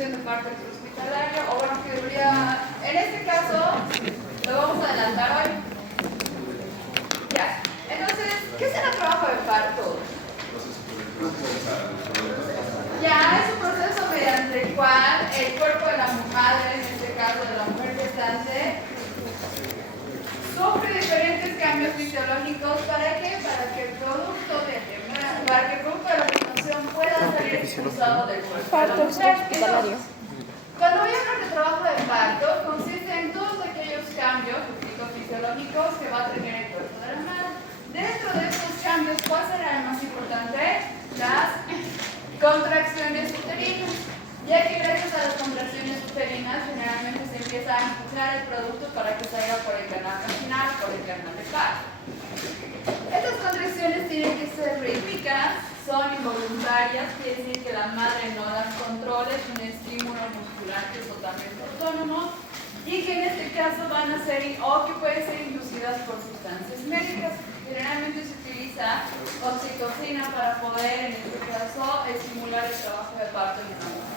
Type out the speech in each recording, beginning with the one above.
contracción de parto extrahospitalario, o bueno, que debería, en este caso, lo vamos a adelantar hoy. Ya, entonces, ¿qué será trabajo de parto? Ya, es un proceso mediante el cual el cuerpo de la madre, en este caso de la mujer gestante, sufre diferentes cambios fisiológicos. ¿Para qué? Para que el producto de la gestación pueda salir expulsado del cuerpo. Parto extrahospitalario. Cuando voy a hablar de trabajo de parto, consiste en todos aquellos cambios fisiológicos que va a tener el cuerpo de la madre. Dentro de estos cambios, ¿cuál será el más importante? Las contracciones uterinas, ya que gracias a las contracciones uterinas generalmente se empieza a empujar el producto para que salga por el canal vaginal, por el canal de parto. Estas contracciones tienen que ser rítmicas, son involuntarias, quiere decir que la madre no las controla, es un estímulo muscular que es totalmente autónomo y que en este caso van a ser o que pueden ser inducidas por sustancias médicas. Generalmente se utiliza oxitocina para poder, en este caso, estimular el trabajo de parto en la mujer.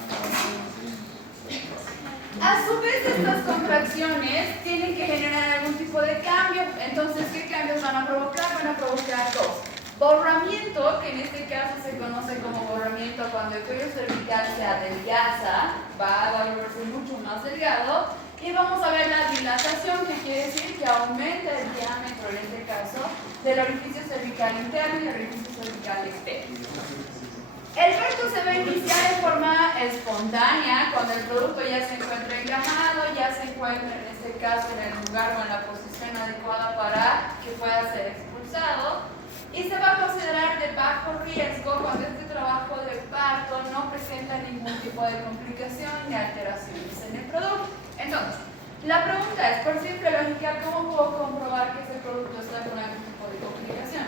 A su vez, estas contracciones tienen que generar algún tipo de cambio. Entonces, ¿qué cambios van a provocar? Van a provocar dos. Borramiento, que en este caso se conoce como borramiento cuando el cuello cervical se adelgaza, va a volverse mucho más delgado. Y vamos a ver la dilatación, que quiere decir que aumenta el diámetro, en este caso, del orificio cervical interno y el orificio cervical externo. El parto se va a iniciar de forma espontánea cuando el producto ya se encuentra encajado, ya se encuentra en este caso en el lugar o en la posición adecuada para que pueda ser expulsado, y se va a considerar de bajo riesgo cuando este trabajo de parto no presenta ningún tipo de complicación ni alteraciones en el producto. Entonces, la pregunta es, por simple lógica, ¿cómo puedo comprobar que ese producto está con algún tipo de complicación?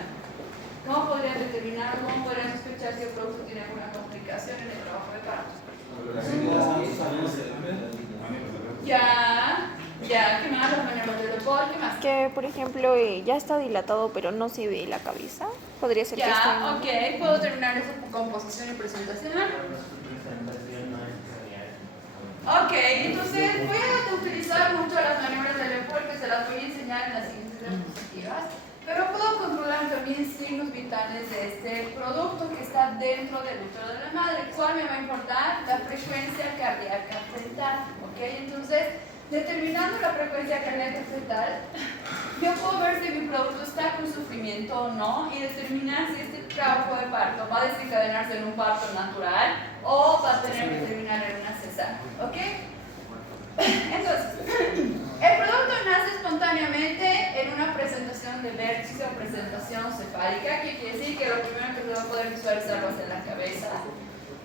¿Cómo podrían determinar o cómo podrían sospechar si el producto tiene alguna complicación en el trabajo de parto? ¿Qué más? Los maneros de Lepol, ¿qué más? Que, por ejemplo, ya está dilatado, pero no se ve la cabeza. Podría ser que esté ok. ¿Puedo terminar eso con composición y presentación? Ok, entonces voy a utilizar mucho las maniobras de Lepol, que se las voy a enseñar en las siguientes diapositivas. Pero puedo controlar también signos vitales de este producto que está dentro del útero de la madre. ¿Cuál me va a importar? La frecuencia cardíaca fetal. ¿Ok? Entonces, determinando la frecuencia cardíaca fetal, yo puedo ver si mi producto está con sufrimiento o no y determinar si este trabajo de parto va a desencadenarse en un parto natural o va a tener que terminar en una cesárea. ¿Ok? Entonces, el producto nace espontáneamente en una presentación de vértice o presentación cefálica, que quiere decir que lo primero que se va a poder visualizar va a ser la cabeza.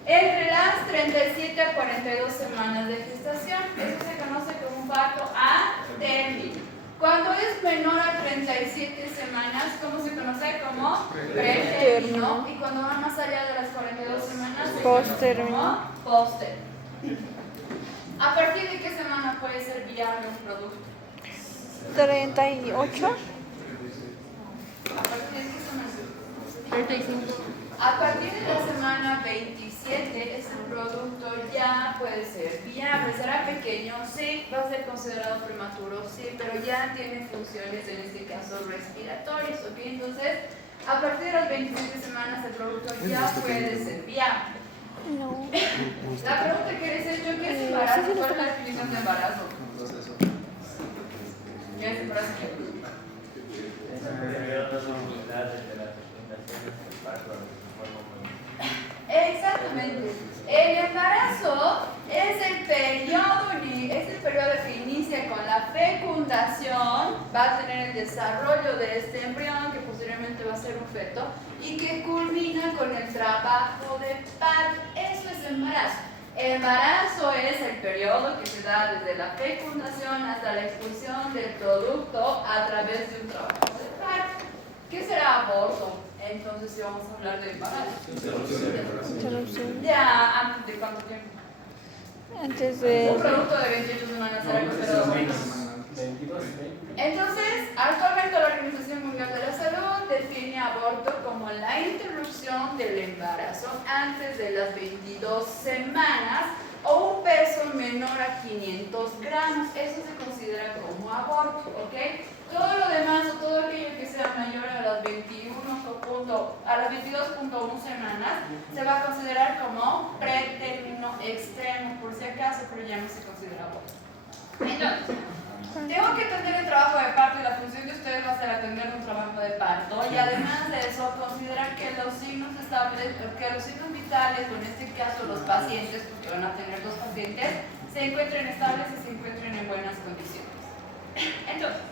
Entre las 37 a 42 semanas de gestación, eso se conoce como un parto a término. Cuando es menor a 37 semanas, ¿cómo se conoce? Como pretérmino. Y cuando va más allá de las 42 semanas, se conoce como postérmino. ¿A partir de qué semana puede ser viable un producto? 38. ¿A partir de qué semana? 35. A partir de la semana 27, ese producto ya puede ser viable. ¿Será pequeño? Sí. ¿Va a ser considerado prematuro? Sí, pero ya tiene funciones, en este caso, respiratorias. ¿Ok? Entonces, a partir de las 27 semanas, el producto ya puede ser viable. No. La pregunta que les he hecho, ¿qué es embarazo? ¿Cuál es la definición de embarazo? ¿Qué es embarazo? Exactamente. El embarazo es el periodo que inicia con la fecundación, va a tener el desarrollo de este embrión, que posteriormente va a ser un feto, y que culmina con el trabajo de parto. Eso es embarazo. El embarazo es el periodo que se da desde la fecundación hasta la expulsión del producto a través de un trabajo de parto. ¿Qué será aborto? Entonces, si vamos a hablar de embarazo. Interrupción. Ya, ¿antes de cuánto tiempo? Antes de... Un producto de 28 semanas será considerado aborto. Entonces, actualmente la Organización Mundial de la Salud define aborto como como la interrupción del embarazo antes de las 22 semanas o un peso menor a 500 gramos. Eso se considera como aborto, ¿ok? Todo lo demás o todo aquello que sea mayor a las 22.1 semanas se va a considerar como pretérmino extremo, por si acaso, pero ya no se considera aborto. Entonces, tengo que atender el trabajo de parto y la función de ustedes va a ser atender un trabajo de parto, y además de eso considerar que los signos estables, que los signos vitales, o en este caso los pacientes, porque van a tener dos pacientes, se encuentren estables y se encuentren en buenas condiciones. Entonces,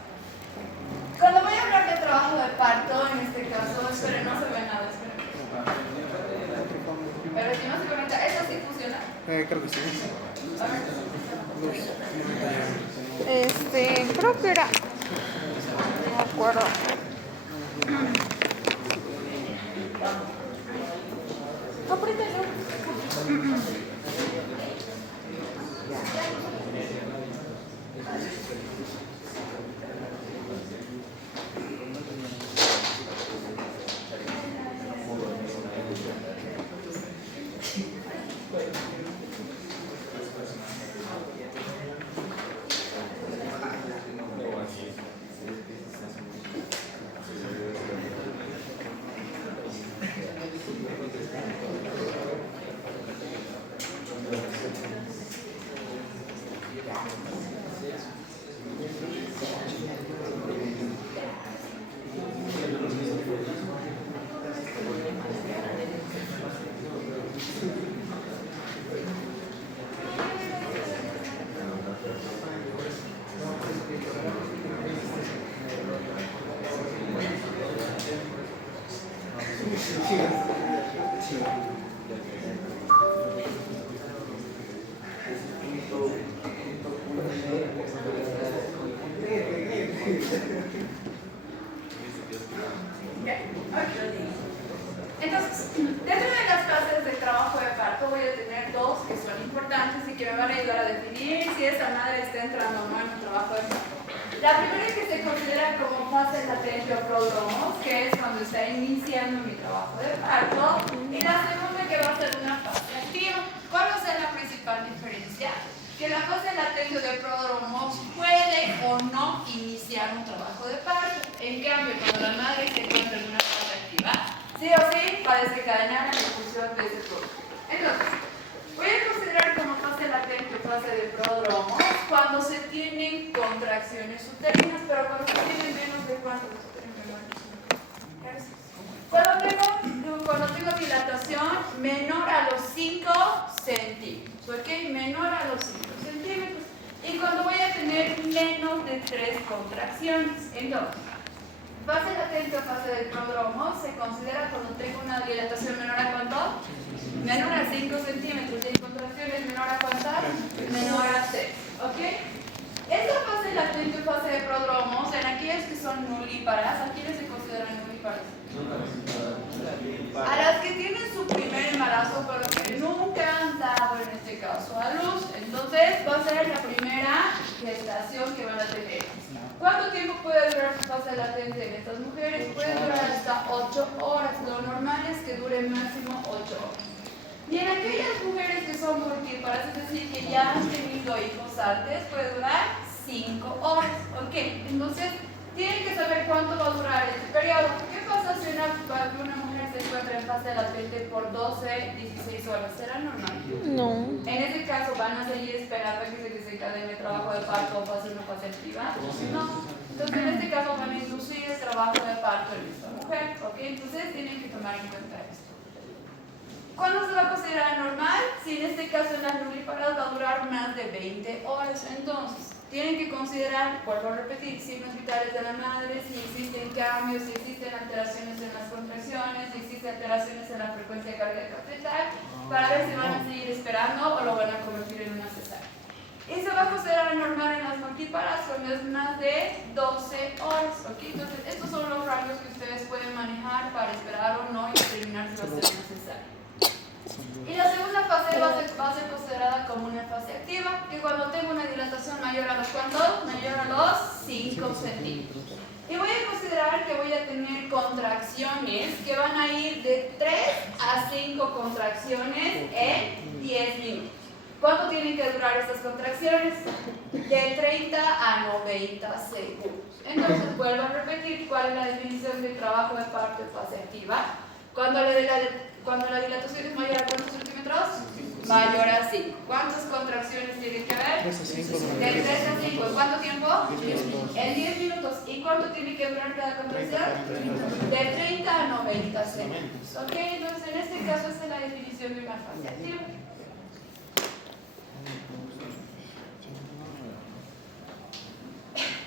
cuando voy a hablar de trabajo de parto, en este caso, esperen, no se ve nada, esperen. Pero si no se conecta, ¿eso sí funciona? Creo que sí. A ver. Creo que era. No me acuerdo. Apriétalo. Entonces, dentro de las fases de trabajo de parto voy a tener dos que son importantes y que me van a ayudar a definir si esa madre está entrando o no en un trabajo de parto. La primera que se considera como fase latente o prodromos, que es cuando está iniciando mi trabajo de parto, y la segunda que va a ser una fase activa. ¿Cuál va a ser la principal diferencia? Que la fase latente o de prodromos puede o no iniciar un trabajo de parto. En cambio, cuando la madre se encuentra en una fase activa, sí o sí va a desencadenar la ejecución de ese producto. Entonces, voy a considerar como fase latente o fase de prodromos cuando se tienen contracciones uterinas, pero cuando se tienen menos de cuántos cuando tengo dilatación menor a los 5 centímetros, ¿ok? Menor a los 5 centímetros. Y cuando voy a tener menos de 3 contracciones. Entonces, fase latente o fase del prodromo se considera cuando tengo una dilatación menor a ¿cuánto? Menor a 5 centímetros. Y en contracciones menor a ¿cuántas? Menor a 6. ¿Ok? Esta fase latente o fase de prodromos, en aquellas que son nulíparas, ¿a quiénes se consideran nulíparas? A las que tienen su primer embarazo, pero que nunca han dado en este caso a luz. Entonces va a ser la primera gestación que van a tener. ¿Cuánto tiempo puede durar su fase latente en estas mujeres? Puede durar hasta 8 horas. Lo normal es que dure máximo 8 horas. Y en aquellas mujeres que son multíparas, es decir, que ya han tenido hijos antes, puede durar 5 horas. ¿Ok? Entonces, tienen que saber cuánto va a durar este periodo. ¿Qué pasa si una mujer se encuentra en fase latente por 12, 16 horas? ¿Será normal? No. En ese caso, ¿van a seguir esperando a que se desencadene el trabajo de parto o fase una fase activa? No. Entonces, en este caso, van a inducir el trabajo de parto en esta mujer. ¿Ok? Entonces, tienen que tomar en cuenta esto. ¿Cuándo se va a considerar normal? Si en este caso en las nulíparas va a durar más de 20 horas. Entonces, tienen que considerar, vuelvo a repetir, signos vitales de la madre, si existen cambios, si existen alteraciones en las contracciones, si existen alteraciones en la frecuencia cardíaca fetal, para ver si van a seguir esperando o lo van a convertir en una cesárea. Y se va a considerar normal en las multíparas cuando es más de 12 horas. ¿Okay? Entonces, estos son los rangos que ustedes pueden manejar para esperar o no y determinar si va a ser una cesárea. Y la segunda fase va a ser considerada como una fase activa, que cuando tengo una dilatación mayor a los ¿cuántos? Mayor a los 5 centímetros. Y voy a considerar que voy a tener contracciones que van a ir de 3 a 5 contracciones en 10 minutos. ¿Cuánto tienen que durar estas contracciones? De 30 a 90 segundos. Entonces, vuelvo a repetir cuál es la definición del trabajo de parto en fase activa. Cuando la dilatación es mayor a ¿cuántos centímetros? Mayor a 5. ¿Cuántas contracciones tiene que haber? De 3 a 5. ¿En cuánto tiempo? En 10 minutos. ¿Y cuánto tiene que durar cada contracción? De 30 a 90 segundos. ¿Ok? Entonces, en este caso, esta es la definición de una fase activa.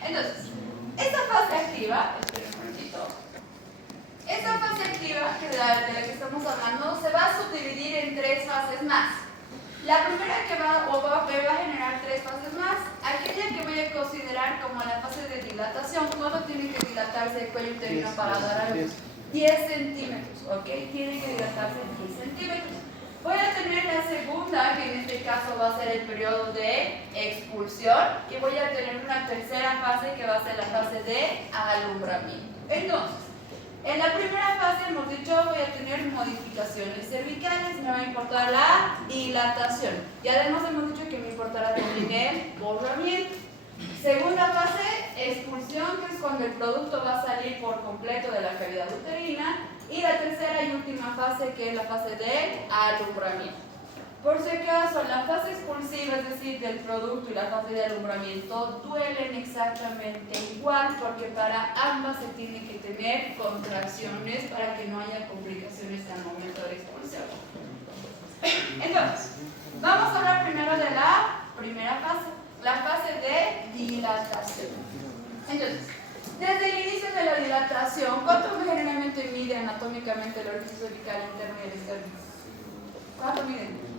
Entonces, esta fase activa, esperen un momentito. Esta fase activa, de la que estamos hablando, se va a subdividir en 3 fases más. La primera que va a generar 3 fases más, aquella que voy a considerar como la fase de dilatación. ¿Cuándo tiene que dilatarse el cuello uterino para dar a luz? 10 centímetros, ¿ok? Tiene que dilatarse 10 centímetros. Voy a tener la segunda, que en este caso va a ser el periodo de expulsión, y voy a tener una tercera fase que va a ser la fase de alumbramiento. Entonces, en la primera fase hemos dicho voy a tener modificaciones cervicales, me va a importar la dilatación y además hemos dicho que me importará también el borramiento. Segunda fase, expulsión, que es cuando el producto va a salir por completo de la cavidad uterina, y la tercera y última fase, que es la fase de alumbramiento. Por si acaso, la fase expulsiva, es decir, del producto, y la fase de alumbramiento duelen exactamente igual, porque para ambas se tiene que tener contracciones para que no haya complicaciones al momento de la expulsión. Entonces, vamos a hablar primero de la primera fase, la fase de dilatación. Entonces, desde el inicio de la dilatación, ¿cuánto generalmente mide anatómicamente el orificio cervical interno y el externo? ¿Cuánto miden?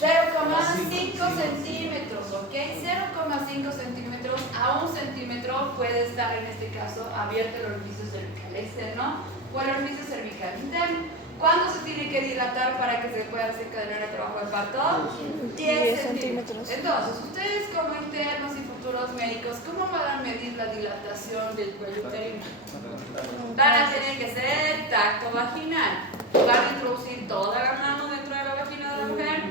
0,5 centímetros, ¿ok? 0,5 centímetros a 1 centímetro puede estar en este caso abierto el orificio cervical externo o el orificio cervical interno. ¿Cuándo se tiene que dilatar para que se pueda desencadenar el trabajo de parto? 10 centímetros. Entonces, ustedes como internos y futuros médicos, ¿cómo van a medir la dilatación del cuello uterino? Van a tener que ser tacto vaginal. Van a introducir toda la mano dentro de la vagina de la mujer.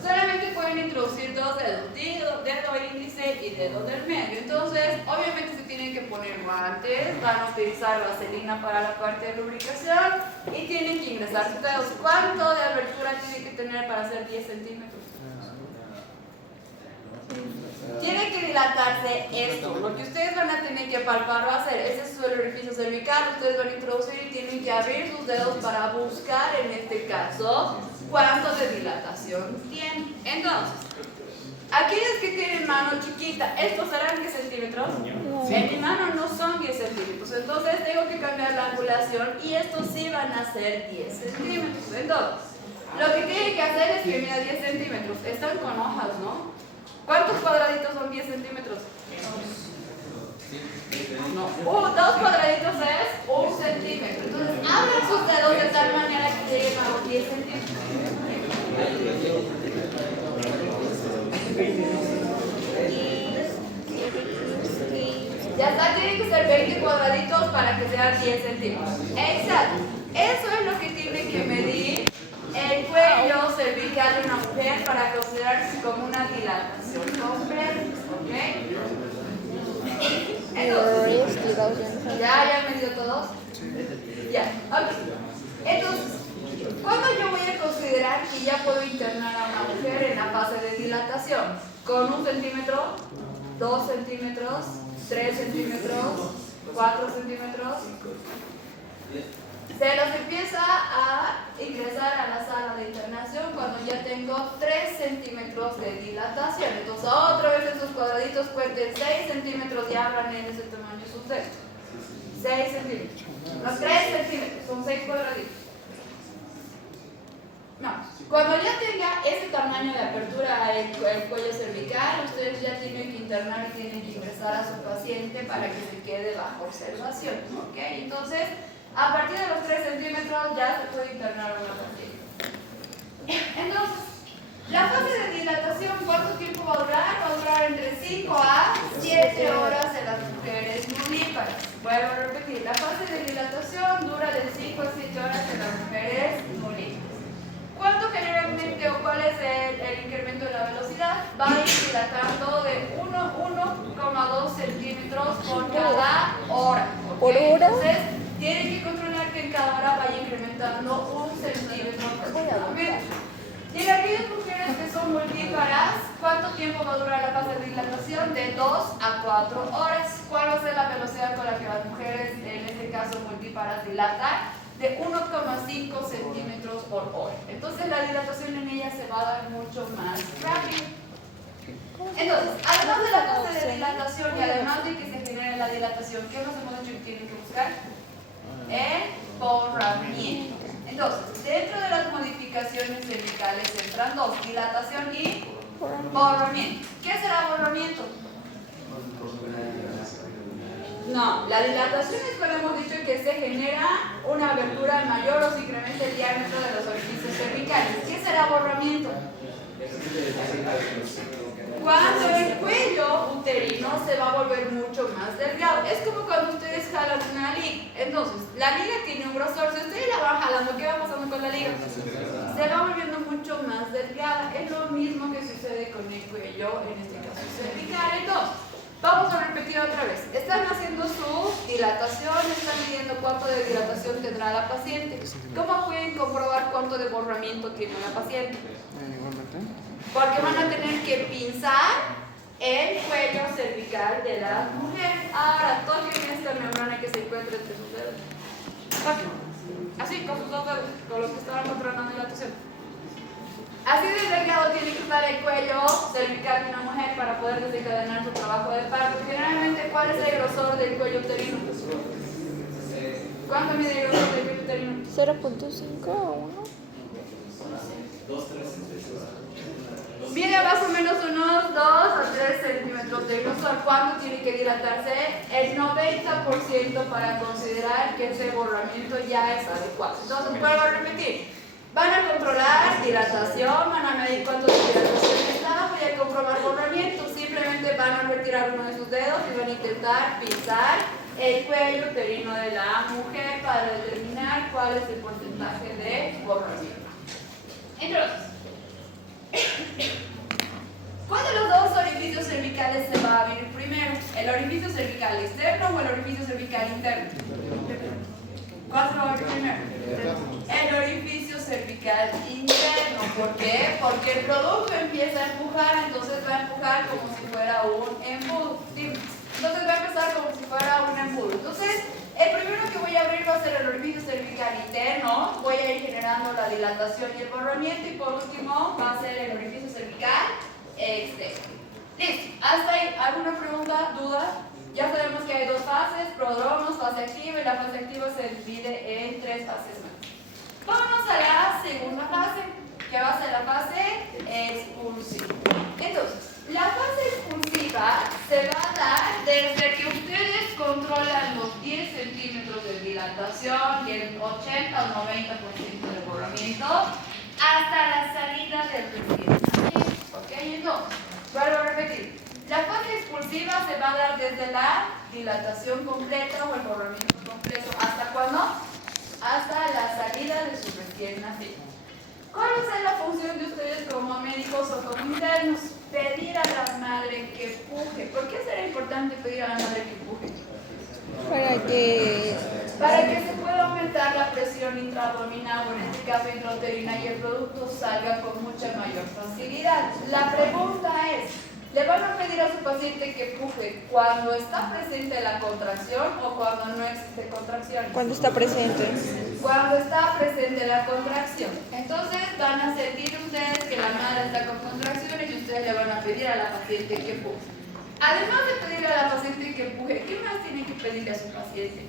Solamente pueden introducir 2 dedos, dedo índice y dedo del medio. Entonces, obviamente se tienen que poner guantes, van a utilizar vaselina para la parte de lubricación y tienen que ingresar sus dedos. ¿Cuánto de abertura tienen que tener para hacer 10 centímetros? Tiene que dilatarse esto. Lo que ustedes van a tener que palpar va a ser, ese es el orificio cervical, ustedes van a introducir y tienen que abrir sus dedos para buscar, en este caso, cuánto de dilatación tiene. Entonces, aquellos que tienen mano chiquita, ¿estos serán 10 centímetros? No. En mi mano no son 10 centímetros, entonces tengo que cambiar la angulación y estos sí van a ser 10 centímetros. Entonces, lo que tienen que hacer es que, mira, 10 centímetros, están con hojas, ¿no? ¿Cuántos cuadraditos son 10 centímetros? No. 2 cuadraditos es 1 centímetro. Entonces, abran sus dedos de tal manera que lleguen a los 10 centímetros. Ya está, tienen que ser 20 cuadraditos para que sean 10 centímetros. Exacto. Eso es lo que tiene que medir el cuello cervical de una mujer para considerarse como una dilatación completa. ¿Ok? Entonces, ¿ya han medido todos? Ya, ok. Entonces, ¿cuándo yo voy a considerar que ya puedo internar a una mujer en la fase de dilatación? ¿Con 1 centímetro? 2 centímetros, 3 centímetros, 4 centímetros. Se los empieza a ingresar a la sala de internación cuando ya tengo 3 centímetros de dilatación. Entonces, otra vez esos cuadraditos cuenten 6 centímetros y abran en ese tamaño sus dedos. 6 centímetros. No, 3 centímetros, son 6 cuadraditos. No, cuando ya tenga ese tamaño de apertura el cuello cervical, ustedes ya tienen que internar y tienen que ingresar a su paciente para que se quede bajo observación. ¿Ok? Entonces, a partir de los 3 centímetros ya se puede internar a una paciente. Entonces, la fase de dilatación, ¿cuánto tiempo va a durar? Va a durar entre 5 a 7 horas en la Vuelvo a repetir, la fase de dilatación dura de 5 a 7 horas en las mujeres múltiples. ¿Cuánto generalmente o cuál es el incremento de la velocidad? Va a ir dilatando de 1,2 centímetros por cada hora. ¿Okay? ¿Por hora? Entonces, tienen que controlar que en cada hora vaya incrementando 1 centímetro aproximadamente. Y en aquellas mujeres que son multíparas, ¿cuánto tiempo va a durar la fase de dilatación? De 2 a 4 horas. ¿Cuál va a ser la velocidad con la que las mujeres, en este caso multíparas, dilatan? De 1,5 centímetros por hora. Entonces la dilatación en ella se va a dar mucho más rápido. Entonces, además de la fase de dilatación y además de que se genere la dilatación, ¿qué nos hemos dicho que tienen que buscar? El borramiento. Entonces, dentro de las modificaciones cervicales entran dos: dilatación y borramiento. ¿Qué será borramiento? No, la dilatación es cuando hemos dicho que se genera una abertura mayor o se incrementa el diámetro de los orificios cervicales. ¿Qué será borramiento? Cuando el cuello uterino se va a volver mucho más delgado. Es como cuando ustedes jalan una liga. Entonces, la liga tiene un grosor. Si ustedes la van jalando, ¿qué va pasando con la liga? Se va volviendo mucho más delgada. Es lo mismo que sucede con el cuello, en este caso cervical. Entonces, vamos a repetir otra vez. Están haciendo su dilatación, están midiendo cuánto de dilatación tendrá la paciente. ¿Cómo pueden comprobar cuánto de borramiento tiene la paciente? Porque van a tener que pinzar el cuello cervical de la mujer. Ahora, toquen esta membrana que se encuentra entre sus dedos. Toquen. Así, con sus dos dedos, con los que estaban controlando la dilatación. Así de delgado tiene que estar el cuello cervical de una mujer para poder desencadenar su trabajo de parto. Generalmente, ¿cuál es el grosor del cuello uterino? ¿Cuánto mide el grosor del cuello uterino? 0.5 o 1. Mide más o menos unos 2 a 3 centímetros de grosor. ¿Cuánto tiene que dilatarse? El 90% para considerar que ese borramiento ya es adecuado. Entonces, vuelvo a repetir. Van a controlar dilatación, van a medir cuánto de dilatación está, voy a comprobar borramiento. Simplemente van a retirar uno de sus dedos y van a intentar pisar el cuello uterino de la mujer para determinar cuál es el porcentaje de borramiento. Entonces, ¿cuál de los dos orificios cervicales se va a abrir primero? ¿El orificio cervical externo o el orificio cervical interno? ¿Cuál se va a abrir primero? El orificio cervical interno. ¿Por qué? Porque el producto empieza a empujar, entonces va a empujar como si fuera un embudo. ¿Sí? Entonces va a empezar como si fuera un embudo. Entonces, el primero que voy a abrir va a ser el orificio cervical interno. Voy a ir generando la dilatación y el borramiento. Y por último, va a ser el orificio cervical externo. Listo. ¿Hasta ahí alguna pregunta, duda? Ya sabemos que hay dos fases: prodromos, fase activa, y la fase activa se divide en 3 fases más. Vamos a la segunda fase, que va a ser la fase expulsiva. Entonces, la fase expulsiva se va a dar desde que ustedes controlan los 10 centímetros de dilatación y el 80 o 90% de borramiento hasta la salida del recién nacido. ¿Ok? Entonces, vuelvo a repetir. La fase expulsiva se va a dar desde la dilatación completa o el borramiento completo. ¿Hasta cuándo? Hasta la salida de su recién nacido. ¿Cuál va a ser la función de ustedes como médicos o como internos? Pedir a la madre que empuje. ¿Por qué será importante pedir a la madre que empuje? Para que se pueda aumentar la presión intraabdominal, o en este caso intrauterina, y el producto salga con mucha mayor facilidad. La pregunta es: ¿le van a pedir a su paciente que empuje cuando está presente la contracción o cuando no existe contracción? Cuando está presente. Cuando está presente la contracción. Entonces van a sentir ustedes que la madre está con contracciones y ustedes le van a pedir a la paciente que empuje. Además de pedirle a la paciente que empuje, ¿qué más tienen que pedirle a su paciente?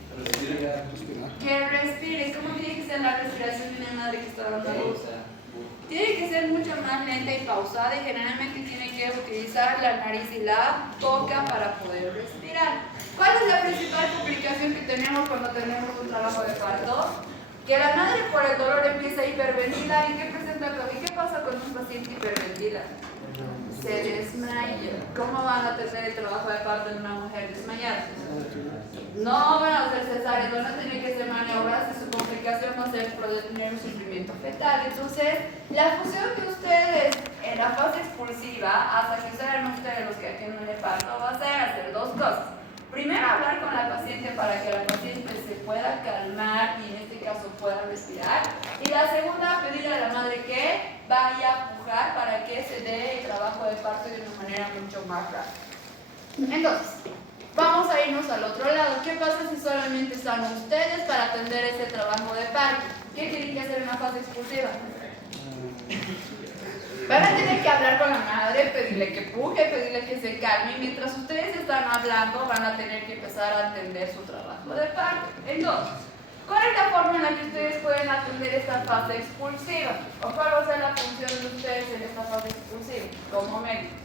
Que respire. ¿Cómo tiene que ser la respiración de una madre que está dando a luz? Tiene que ser mucho más lenta y pausada, y generalmente tiene que utilizar la nariz y la boca para poder respirar. ¿Cuál es la principal complicación que tenemos cuando tenemos un trabajo de parto? Que la madre por el dolor empieza a hiperventilar. ¿Y qué presenta? ¿Y qué pasa cuando un paciente hiperventila? se desmaya. ¿Cómo van a tener el trabajo de parto de una mujer desmayada? No van a hacer cesáreas, van a tener que hacer maniobras y su complicación va a ser tener un sufrimiento fetal. Entonces, la función de ustedes en la fase expulsiva, hasta que sean ustedes los que atienden el parto, va a ser hacer dos cosas. Primero, hablar con la paciente para que la paciente se pueda calmar y en este caso pueda respirar. Y la segunda, pedirle a la madre que vaya a pujar para que se dé el trabajo de parto de una manera mucho más rápida. Entonces, vamos a irnos al otro lado. ¿Qué pasa si solamente están ustedes para atender ese trabajo de parto? ¿Qué tienen que hacer en una fase expulsiva? Van a tener que hablar con la madre, pedirle que puje, pedirle que se calme. Y mientras ustedes están hablando, van a tener que empezar a atender su trabajo de parto. Entonces, ¿cuál es la forma en la que ustedes pueden atender esta fase expulsiva? ¿O cuál va a ser la función de ustedes en esta fase expulsiva? Como médicos.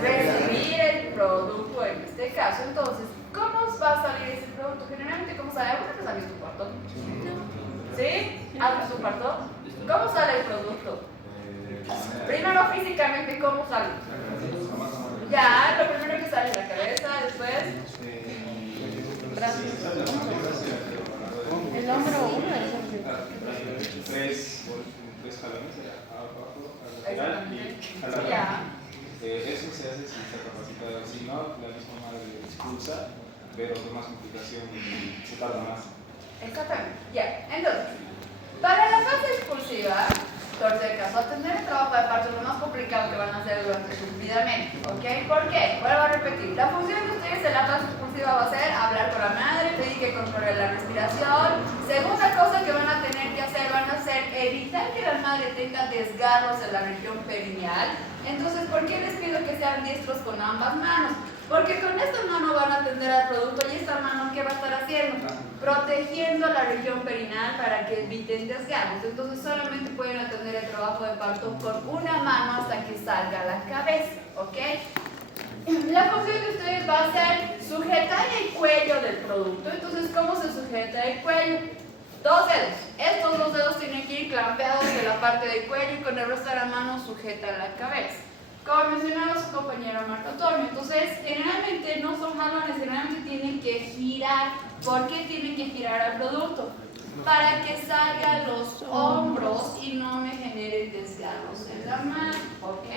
Recibir el producto en este caso. Entonces, ¿cómo va a salir ese producto? Generalmente, ¿cómo sale? ¿Alguna vez salió tu parto? ¿Sí? ¿Algo su parto? ¿Cómo sale el producto? Primero físicamente, ¿cómo sale? Ya, lo primero que sale es la cabeza, después brazos. El hombro, uno de los tres jalones abajo, al lateral y al lado. Ya. Eso se hace si está capacitado, si no, la misma madre expulsa, pero con más complicación y se tarda más. Exactamente, ya. Entonces, para la fase expulsiva, por si acaso, atender el trabajo de parto es lo más complicado que van a hacer durante su vida médica, ¿ok? ¿Por qué? Vuelvo a repetir, la función de ustedes en la fase expulsiva va a ser hablar con la madre, pedir que controle la respiración. Segunda cosa que van a tener que hacer, van a ser evitar que la madre tenga desgarros en la región perineal. Entonces, ¿por qué les pido que sean diestros con ambas manos? Porque con esta mano van a atender al producto y esta mano, ¿qué va a estar haciendo? Protegiendo la región perineal para que eviten desgarros. Entonces solamente pueden atender el trabajo de parto con una mano hasta que salga la cabeza, ¿ok? La función de ustedes va a ser sujetar el cuello del producto. Entonces, ¿cómo se sujeta el cuello? Dos dedos. Estos dos dedos tienen que ir clampeados en la parte del cuello y con el resto de la mano sujeta la cabeza. Como mencionaba su compañera Marta Antonio, entonces generalmente no son jalones, generalmente tienen que girar. ¿Por qué tienen que girar al producto? Para que salgan los hombros y no me generen desgarros en la mano, ¿ok?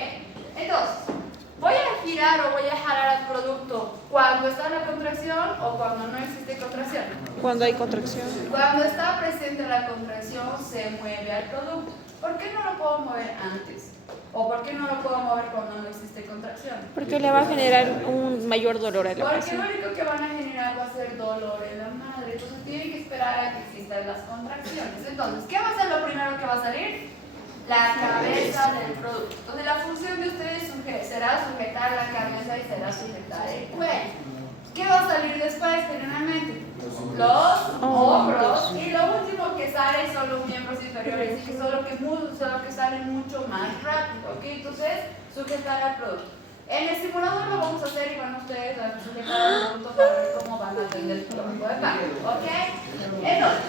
Entonces, ¿voy a girar o voy a jalar al producto cuando está la contracción o cuando no existe contracción? Cuando hay contracción. Cuando está presente la contracción se mueve al producto. ¿Por qué no lo puedo mover antes? ¿O por qué no lo puedo mover cuando no existe contracción? Porque le va a generar un mayor dolor a la Porque lo paciente. único que van a generar va a ser dolor en la madre. Entonces tienen que esperar a que existan las contracciones. Entonces, ¿qué va a ser lo primero que va a salir? La cabeza del producto. Entonces la función de ustedes será sujetar la cabeza y será sujetar el cuello. ¿Qué va a salir después generalmente? Los hombros. Y lo último que sale son los miembros inferiores, y son lo que salen mucho más rápido, ¿ok? Entonces, sujetar al producto. En el simulador lo vamos a hacer y van ustedes a sujetar al producto para ver cómo van a atender el trabajo de parto, ¿ok? Entonces,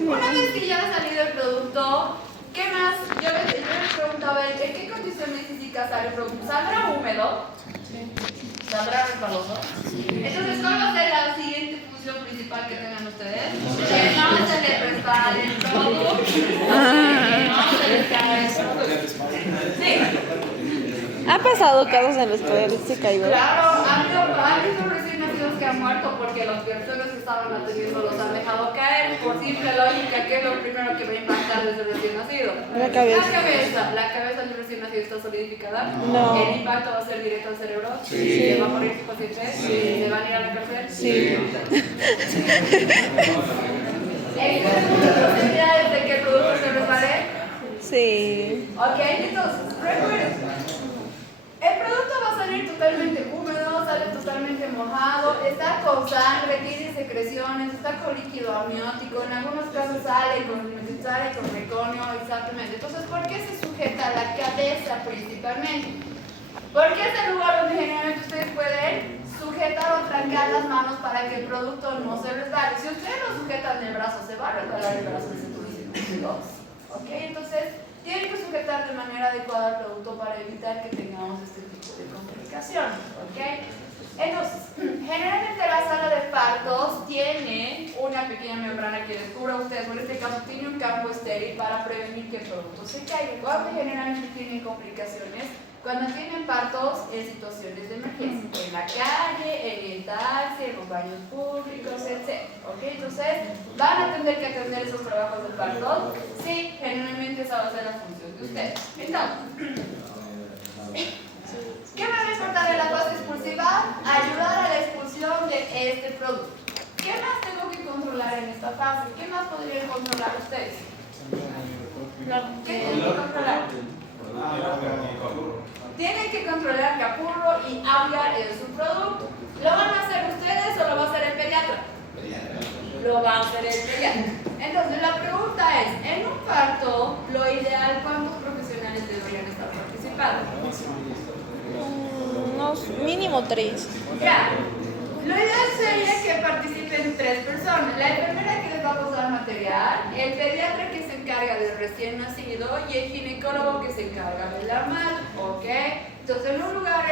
una vez que ya ha salido el producto, ¿qué más? Yo les preguntaba, ¿en qué condiciones físicas sale el producto? ¿Saldrá húmedo? ¿Saldrá resbaloso? Entonces, ¿cuál va a ser la siguiente función principal que tengan ustedes? Que no se les resbale el producto. Que no se les caiga el producto. Sí. ¿Ha pasado casos en los que se caído? Claro, han habido recién nacidos que han muerto porque los personas que estaban atendiendo los han dejado caer. Por simple lógica, ¿qué es lo primero que va a impactar desde el recién nacido? La cabeza. La cabeza del recién nacido está solidificada. No. ¿El impacto va a ser directo al cerebro? Sí. ¿Se va a morir su paciente? Sí. ¿Se van a ir a la cárcel? Sí. ¿Existen muchas posibilidades de que el producto se resbale? Sí. Ok, entonces, recuerden. El producto va a salir totalmente húmedo, sale totalmente mojado, está con sangre, tiene secreciones, está con líquido amniótico, en algunos casos sale con meconio, exactamente. Entonces, ¿por qué se sujeta la cabeza principalmente? Porque es el lugar donde generalmente ustedes pueden sujetar o trancar las manos para que el producto no se resbale. Si ustedes lo sujetan del brazo, se va a resbalar el brazo de ese producto. ¿Ok? Entonces, tienen que sujetar de manera adecuada al producto para evitar que tengamos este tipo de complicaciones, ¿ok? Entonces, generalmente la sala de partos tiene una pequeña membrana que descubra usted, en este caso tiene un campo estéril para prevenir que el producto se caiga. Cuando generalmente tienen complicaciones, cuando tienen partos en situaciones de emergencia, en la calle, en el taxi, en los baños públicos, etc. ¿Ok? Entonces, ¿van a tener que atender esos trabajos de parto? Sí, generalmente esa va a ser la función de ustedes. Entonces, ¿qué me va a importar de la fase expulsiva? Ayudar a la expulsión de este producto. ¿Qué más tengo que controlar en esta fase? ¿Qué más podrían controlar ustedes? ¿Qué tienen que controlar? Tienen que controlar capurro y aviar en su producto. ¿Lo van a hacer ustedes o lo va a hacer el pediatra? Lo va a hacer el pediatra. Entonces la pregunta es, en un parto, lo ideal, ¿cuántos profesionales deberían estar participando? Unos mínimo 3. Ya. Lo ideal sería que participen 3 personas. La enfermera que les va a pasar material, el pediatra que se encarga del recién nacido y el ginecólogo que se encarga de la madre, ¿ok? Entonces en un lugar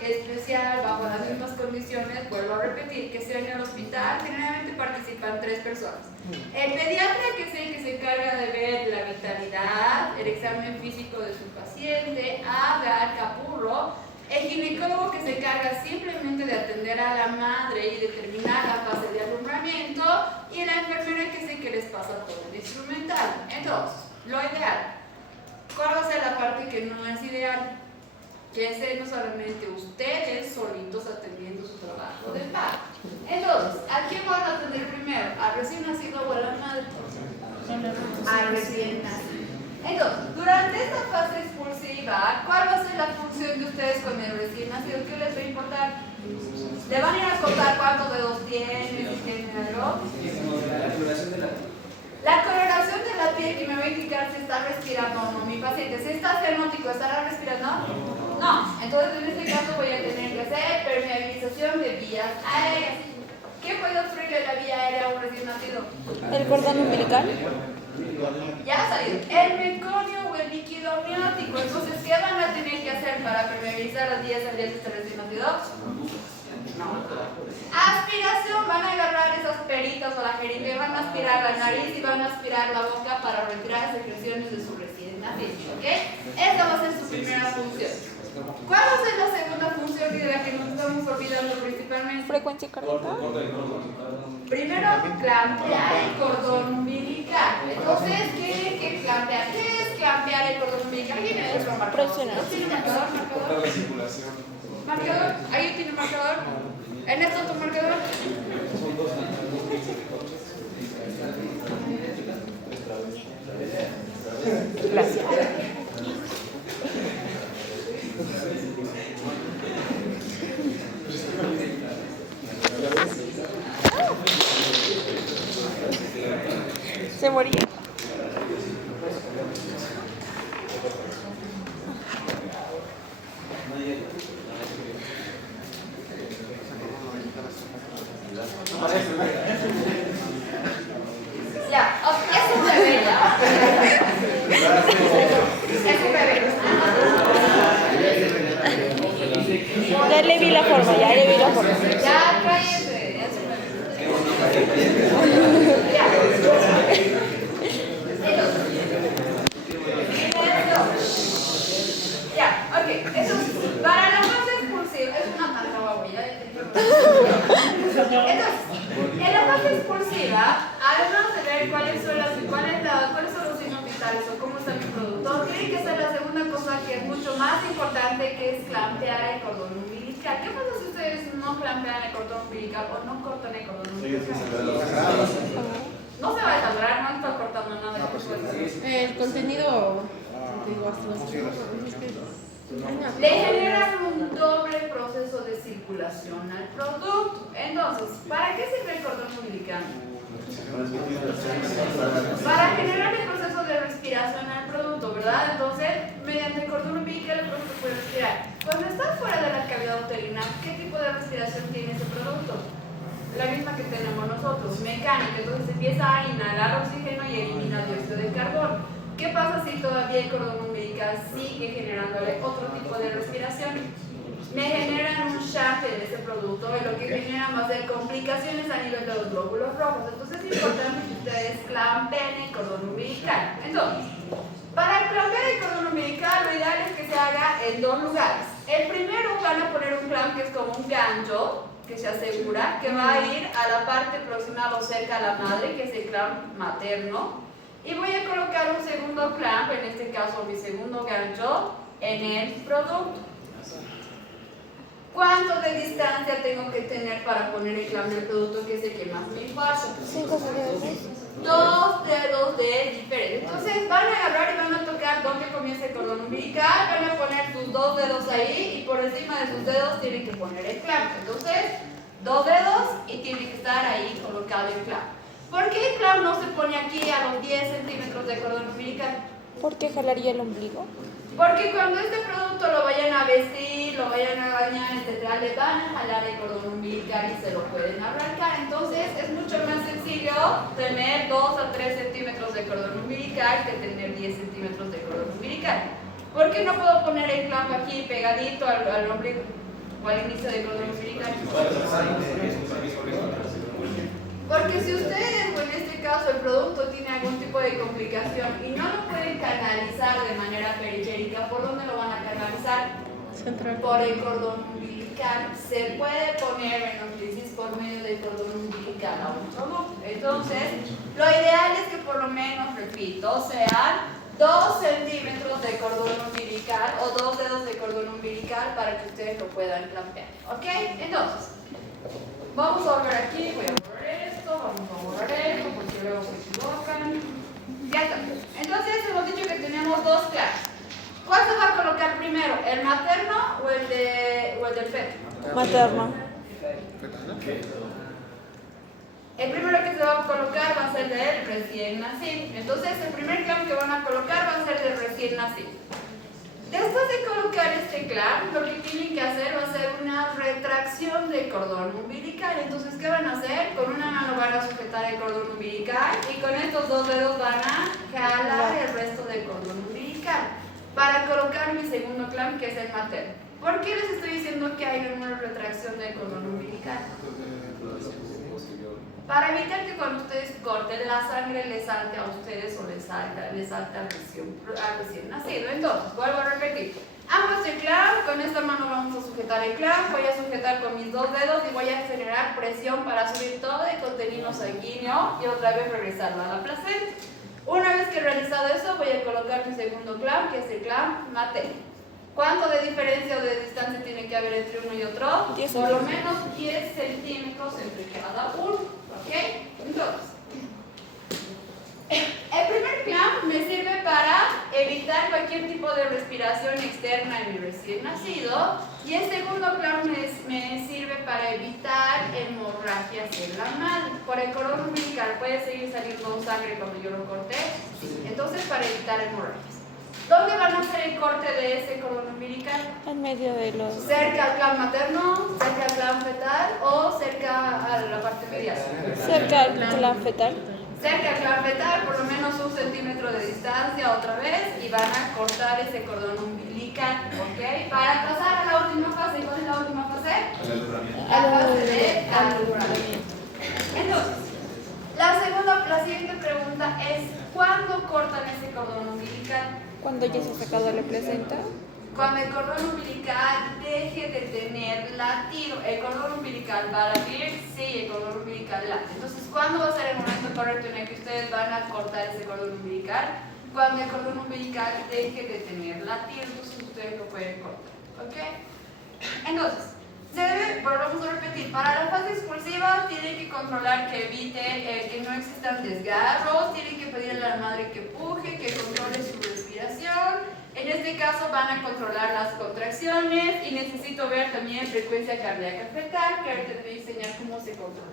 especial, bajo las mismas condiciones, vuelvo a repetir, que sea en el hospital, generalmente participan 3 personas. El pediatra, que es el que se encarga de ver la vitalidad, el examen físico de su paciente, haga capurro. El ginecólogo, que se encarga simplemente de atender a la madre y determinar la fase de alumbramiento, y la enfermera, que es el que les pasa todo el instrumental. Entonces, lo ideal, ¿cuál va a ser la parte que no es ideal? Que es no solamente ustedes solitos atendiendo su trabajo de parto. Entonces, ¿a quién van a atender primero? ¿Al recién nacido o a la madre? Al recién nacido. Entonces, durante esta fase expulsiva, ¿cuál va a ser la función de ustedes con el recién nacido? ¿Qué les va a importar? ¿Le van a ir a contar cuántos dedos tienen? Si tienen algo. La coloración de la piel, que me va a indicar si está respirando o no mi paciente. Si está cianótico, ¿estará respirando? No. Entonces, en este caso voy a tener que hacer permeabilización de vías aéreas. ¿Qué puede obstruirle la vía aérea a un recién nacido? El cordón umbilical. Ya ha salido. El meconio o el líquido amniótico. Entonces, ¿qué van a tener que hacer para permeabilizar las vías aéreas de este recién nacido? No. Aspiración. Van a agarrar esas peritas o la jeringa y van a aspirar la nariz y van a aspirar la boca para retirar secreciones de su recién nacido. ¿Ok? Esa va a ser su primera función. ¿Cuál va a ser la segunda función y de la que nos estamos olvidando principalmente? Frecuencia cardíaca. Primero, clampear el cordón umbilical. Entonces, ¿qué clampear? ¿Qué es clampear el cordón umbilical? ¿Quién es otro marcador? Presionar. ¿Tiene marcador? Cortar la circulación. ¿Marcador? ¿Ahí tiene marcador? ¿En esto tu marcador? Gracias. Se moría. Ya, es un bebé ya. Es un bebé. Ya le vi la forma, ya le vi la forma. Ya, cállate. Es un bebé. Ya. Ya, ok. Entonces, para la fase expulsiva, es una marca guaguilla. Entonces, en la fase expulsiva, además de ver cuáles son los signos vitales o cómo está mi producto, tiene que ser la segunda cosa que es mucho más importante, que es clampear el cordón umbilical. ¿Qué pasa si ustedes no clampean el cordón umbilical o no cortan el cordón umbilical? No se va a desangrar, no está cortando nada. El contenido, Le generan un doble proceso de circulación al producto. Entonces, ¿para qué sirve el cordón umbilical? Para generar el proceso de respiración al producto, ¿verdad? Entonces, mediante el cordón umbilical el producto puede respirar. Cuando está fuera de la cavidad uterina, ¿qué tipo de respiración tiene ese producto? La misma que tenemos nosotros, mecánica. Entonces empieza a inhalar oxígeno y elimina dióxido de carbono. ¿Qué pasa si todavía el cordón umbilical sigue generándole otro tipo de respiración? Me generan un shunt en ese producto, y lo que genera va a ser complicaciones a nivel de los glóbulos rojos. Entonces es importante que ustedes clampen el cordón umbilical. Entonces, para clampear el cordón umbilical, lo ideal es que se haga en dos lugares. El primero van a poner un clamp que es como un gancho, que se asegura que va a ir a la parte proximal o cerca a la madre, que es el clamp materno. Y voy a colocar un segundo clamp, en este caso mi segundo gancho, en el producto. ¿Cuánto de distancia tengo que tener para poner el clamp del producto, que es el que más me importa? 5 dedos. 2 dedos de diferencia. Entonces van a agarrar y van a tocar donde comienza el cordón umbilical, van a poner sus 2 dedos ahí y por encima de sus dedos tienen que poner el clamp. Entonces, 2 dedos y tiene que estar ahí colocado el clamp. ¿Por qué el clamp no se pone aquí a los 10 centímetros de cordón umbilical? ¿Por qué jalaría el ombligo? Porque cuando este producto lo vayan a vestir, lo vayan a bañar, etc., le van a jalar el cordón umbilical y se lo pueden arrancar. Entonces es mucho más sencillo tener 2 a 3 centímetros de cordón umbilical que tener 10 centímetros de cordón umbilical. ¿Por qué no puedo poner el clamp aquí pegadito al ombligo o al inicio del cordón umbilical? Porque si ustedes, o en este caso el producto, tiene algún tipo de complicación y no lo pueden canalizar de manera periférica, ¿por dónde lo van a canalizar? Central. Por el cordón umbilical. Se puede poner venoclisis por medio del cordón umbilical a un producto. Entonces, lo ideal es que por lo menos, repito, sean 2 centímetros de cordón umbilical o 2 dedos de cordón umbilical para que ustedes lo puedan clampear. ¿Ok? Entonces, vamos a volver aquí, voy a borrar esto, vamos a borrar esto porque luego se equivocan. Ya está. Entonces hemos dicho que tenemos 2 clamps. ¿Cuál se va a colocar primero? ¿El materno o el del feto? Materno. El primero que se va a colocar va a ser del recién nacido. Entonces el primer clamp que van a colocar va a ser del recién nacido. Después de colocar este clamp, lo que tienen que hacer va a ser una retracción del cordón umbilical. Entonces, ¿qué van a hacer? Con una mano van a sujetar el cordón umbilical y con estos 2 dedos van a jalar el resto del cordón umbilical para colocar mi segundo clamp, que es el materno. ¿Por qué les estoy diciendo que hay una retracción del cordón umbilical? Para evitar que cuando ustedes corten la sangre les salte a ustedes o les salte al recién nacido. Entonces, vuelvo a repetir. Hago este clamp, con esta mano vamos a sujetar el clamp, voy a sujetar con mis 2 dedos y voy a generar presión para subir todo el contenido sanguíneo y otra vez regresarlo a la placenta. Una vez que he realizado eso, voy a colocar mi segundo clamp, que es el clamp materno. ¿Cuánto de diferencia o de distancia tiene que haber entre uno y otro? 10 Por lo menos 10 centímetros entre cada uno. ¿Ok? Entonces, el primer clamp me sirve para evitar cualquier tipo de respiración externa en mi recién nacido y el segundo clamp me sirve para evitar hemorragias en la madre. Por el cordón umbilical puede seguir saliendo sangre cuando yo lo corté. Sí. Entonces, para evitar hemorragias. ¿Dónde van a hacer el corte de ese cordón umbilical? En medio de los... ¿Cerca al clamp materno, cerca al clamp fetal o cerca a la parte medial? Cerca al clamp fetal. Cerca al clamp fetal, por lo menos 1 centímetro de distancia otra vez y van a cortar ese cordón umbilical, ¿ok? Para pasar a la última fase. ¿Cuál es la última fase? La fase de alumbramiento. Entonces, la siguiente pregunta es, ¿cuándo cortan ese cordón umbilical? Cuando ya se ha sacado la placenta. Cuando el cordón umbilical deje de tener latido. ¿El cordón umbilical va a latir? Sí, el cordón umbilical late. Entonces, ¿cuándo va a ser el momento correcto en el que ustedes van a cortar ese cordón umbilical? Cuando el cordón umbilical deje de tener latido, entonces ustedes lo pueden cortar. ¿Ok? Entonces, volvamos a repetir, para la fase expulsiva tienen que controlar que evite que no existan desgarros, tienen que pedirle a la madre que puje, que controle su respiración. En este caso van a controlar las contracciones y necesito ver también frecuencia cardíaca fetal, que ahorita te voy a enseñar cómo se controla.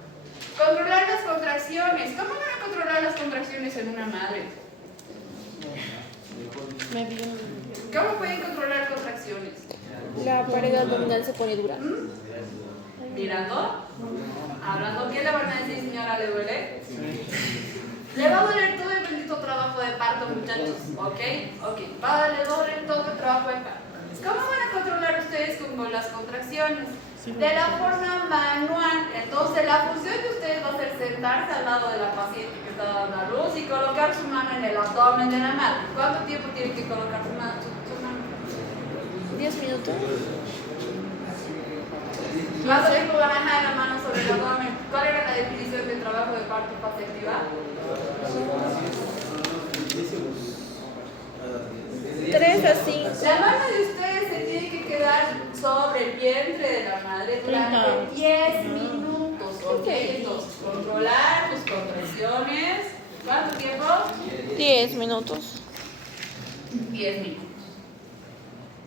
Controlar las contracciones. ¿Cómo van a controlar las contracciones en una madre? ¿Cómo pueden controlar contracciones? La pared abdominal se pone dura. Mirando, hablando. ¿Qué le van a decir, señora? ¿Le duele? Le va a doler todo el bendito trabajo de parto, muchachos. intentos. Ok. Vale, doble todo el trabajo del parto. ¿Cómo van a controlar ustedes con las contracciones? De la forma manual. Entonces la función de ustedes va a ser sentarse al lado de la paciente que está dando a luz y colocar su mano en el abdomen de la madre. ¿Cuánto tiempo tiene que colocar su mano? 10 minutos. ¿Cuánto tiempo van a dejar la mano sobre el abdomen? ¿Cuál era la definición del trabajo de parto en fase activa? 3 a 5. La mano de ustedes se tiene que quedar sobre el vientre de la madre durante 10 minutos. Ok, entonces controlar tus contracciones. ¿Cuánto tiempo? 10 minutos. 10 minutos.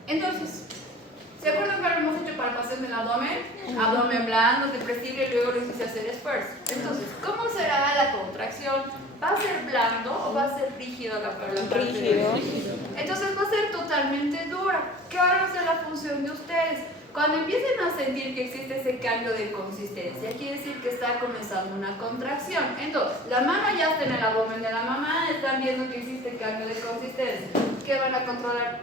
Entonces, ¿se acuerdan que lo hemos hecho para el paciente del abdomen? Abdomen blando, depresible, y luego lo hice hacer esfuerzo. Entonces, ¿cómo será la contracción? ¿Va a ser blando o va a ser rígido la parte? Rígido. Entonces va a ser totalmente dura. ¿Qué va a ser la función de ustedes? Cuando empiecen a sentir que existe ese cambio de consistencia, quiere decir que está comenzando una contracción. Entonces, la mano ya está en el abdomen de la mamá, están viendo que existe cambio de consistencia. ¿Qué van a controlar?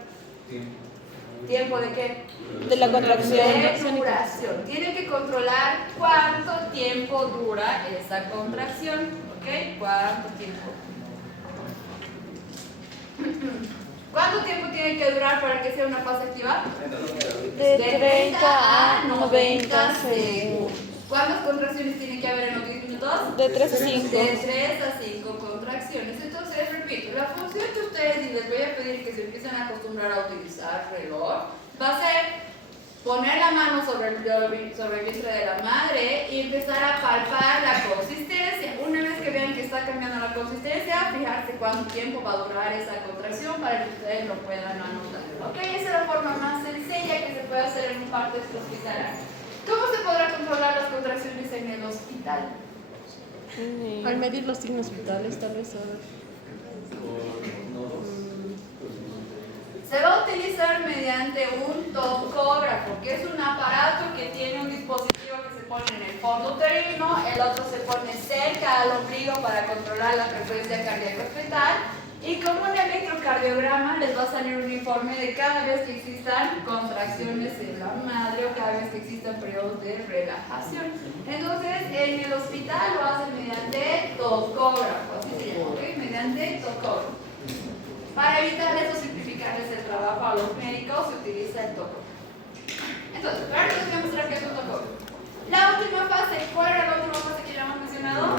¿Tiempo de qué? De la contracción. De duración. Tienen que controlar cuánto tiempo dura esa contracción. ¿Ok? ¿Cuánto tiempo? ¿Cuánto tiempo tiene que durar para que sea una fase activa? De 30 a 90 segundos. ¿Cuántas contracciones tiene que haber en los 10 minutos? De 3 a 5. De 3 a 5 contracciones. Entonces, repito, la función de ustedes, y les voy a pedir que se empiecen a acostumbrar a utilizar reloj, va a ser poner la mano sobre el vientre de la madre y empezar a palpar la consistencia. Una vez que vean que está cambiando la consistencia, fijarse cuánto tiempo va a durar esa contracción para que ustedes lo puedan anotar. Ok, esa es la forma más sencilla que se puede hacer en un parto hospitalario. ¿Cómo se podrá controlar las contracciones en el hospital? Al medir los signos vitales, tal vez. Se va a utilizar mediante un tocógrafo, que es un aparato que tiene un dispositivo que se pone en el fondo uterino, el otro se pone cerca al ombligo para controlar la frecuencia cardíaca fetal, y como un electrocardiograma les va a salir un informe de cada vez que existan contracciones en la madre o cada vez que existan periodos de relajación. Entonces, en el hospital lo hacen mediante tocógrafo, así se llama, ¿ok? Mediante tocógrafo. Para evitar eso, simplificarles el trabajo a los médicos, se utiliza el tocógrafo. Entonces, ahora les voy a mostrar qué es un tocógrafo. La última fase, ¿cuál era la última fase que ya hemos mencionado?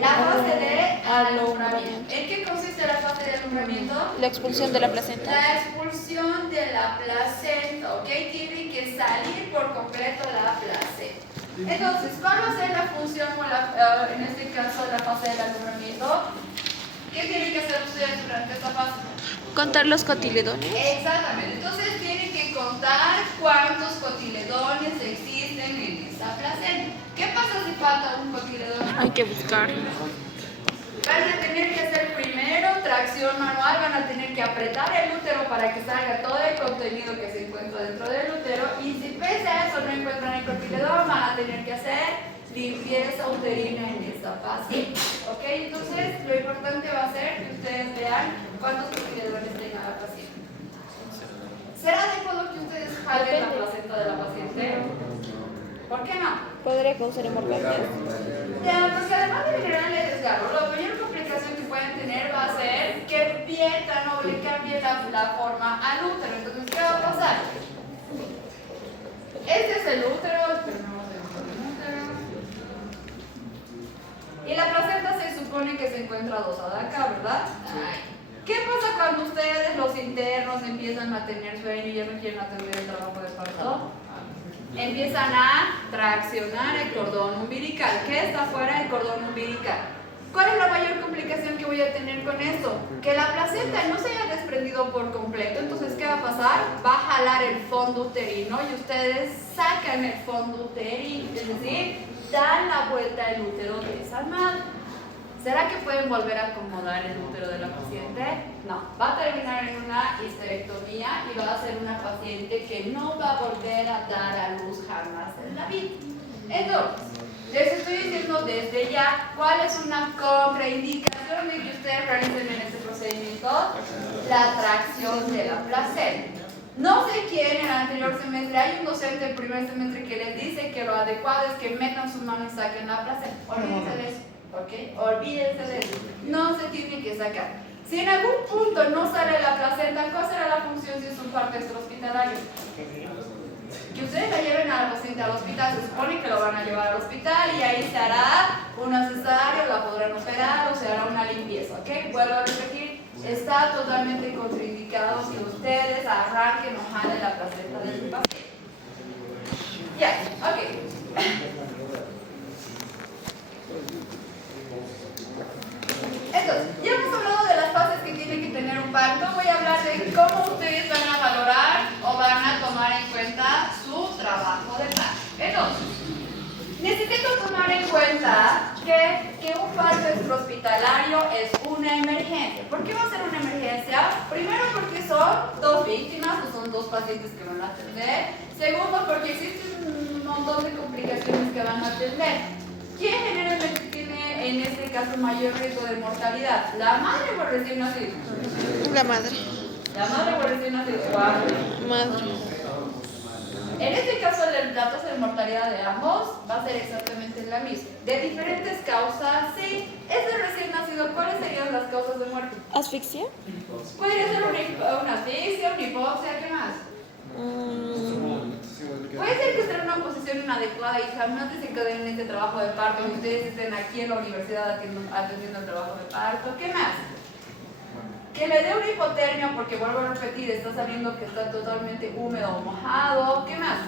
La fase de alumbramiento. ¿En qué consiste la fase de alumbramiento? La expulsión de la placenta. La expulsión de la placenta, ¿ok? Tiene que salir por completo la placenta. Entonces, ¿cuál va a ser la función, o en este caso, la fase del alumbramiento? ¿Qué tienen que hacer ustedes durante esta fase? Contar los cotiledones. Exactamente. Entonces tienen que contar cuántos cotiledones existen en esa placenta. ¿Qué pasa si falta un cotiledón? Hay que buscar. Van a tener que hacer primero tracción manual, van a tener que apretar el útero para que salga todo el contenido que se encuentra dentro del útero, y si pese a eso no encuentran el cotiledón, van a tener que hacer limpieza uterina en esta paciente. ¿Ok? Entonces, lo importante va a ser que ustedes vean cuántos cotiledones tenga la paciente. ¿Será adecuado que ustedes jalen la placenta de la paciente? ¿Por qué no? Podría causar hemorragias. Ya, porque además de generar el desgarro, la mayor complicación que pueden tener va a ser que pierdan o le cambie la forma al útero. Entonces, ¿qué va a pasar? Este es el útero, y la placenta se supone que se encuentra adosada acá, ¿verdad? ¿Qué pasa cuando ustedes, los internos, empiezan a tener sueño y ya no quieren atender el trabajo de parto? Empiezan a traccionar el cordón umbilical. ¿Qué está fuera del cordón umbilical? ¿Cuál es la mayor complicación que voy a tener con esto? Que la placenta no se haya desprendido por completo. Entonces, ¿qué va a pasar? Va a jalar el fondo uterino y ustedes sacan el fondo uterino, es decir, dan la vuelta al útero de esa madre. ¿Será que pueden volver a acomodar el útero de la paciente? No, va a terminar en una histerectomía y va a ser una paciente que no va a volver a dar a luz jamás en la vida. Entonces, les estoy diciendo desde ya cuál es una contraindicación de que ustedes realicen en este procedimiento. La tracción de la placenta. No sé quién en el anterior semestre, hay un docente del primer semestre que les dice que lo adecuado es que metan su mano y saquen la placenta. Olvídense de eso, ¿ok? Olvídense de eso. No se tiene que sacar. Si en algún punto no sale la placenta, ¿cuál será la función si es un parto extrahospitalario? Que ustedes la lleven al paciente al hospital, se supone que lo van a llevar al hospital y ahí se hará una cesárea, la podrán operar o se hará una limpieza, ¿ok? Vuelvo a repetir, está totalmente contraindicado que ustedes arranquen o jalen la placenta de su paciente. Ya, ok. Entonces, ya hemos hablado de las fases que tiene que tener un parto. Voy a hablar de cómo ustedes van a valorar o van a tomar en cuenta su trabajo de parto. Entonces, necesito tomar en cuenta que un parto extrahospitalario es una emergencia. ¿Por qué va a ser una emergencia? Primero porque son dos víctimas o son dos pacientes que van a atender. Segundo porque existen un montón de complicaciones que van a atender. ¿Quién generalmente tiene en este caso mayor riesgo de mortalidad? ¿La madre o el recién nacido? La madre. ¿La madre o el recién nacido? Madre. En este caso, la tasa de mortalidad de ambos va a ser exactamente la misma. De diferentes causas, sí. Es el recién nacido. ¿Cuáles serían las causas de muerte? ¿Asfixia? Podría ser una asfixia, una hipoxia, ¿qué más? Puede ser que estén en una posición inadecuada y jamás desencadenen este trabajo de parto y ustedes estén aquí en la universidad atendiendo el trabajo de parto. ¿Qué más? Que le dé una hipotermia porque, vuelvo a repetir, está sabiendo que está totalmente húmedo o mojado. ¿Qué más?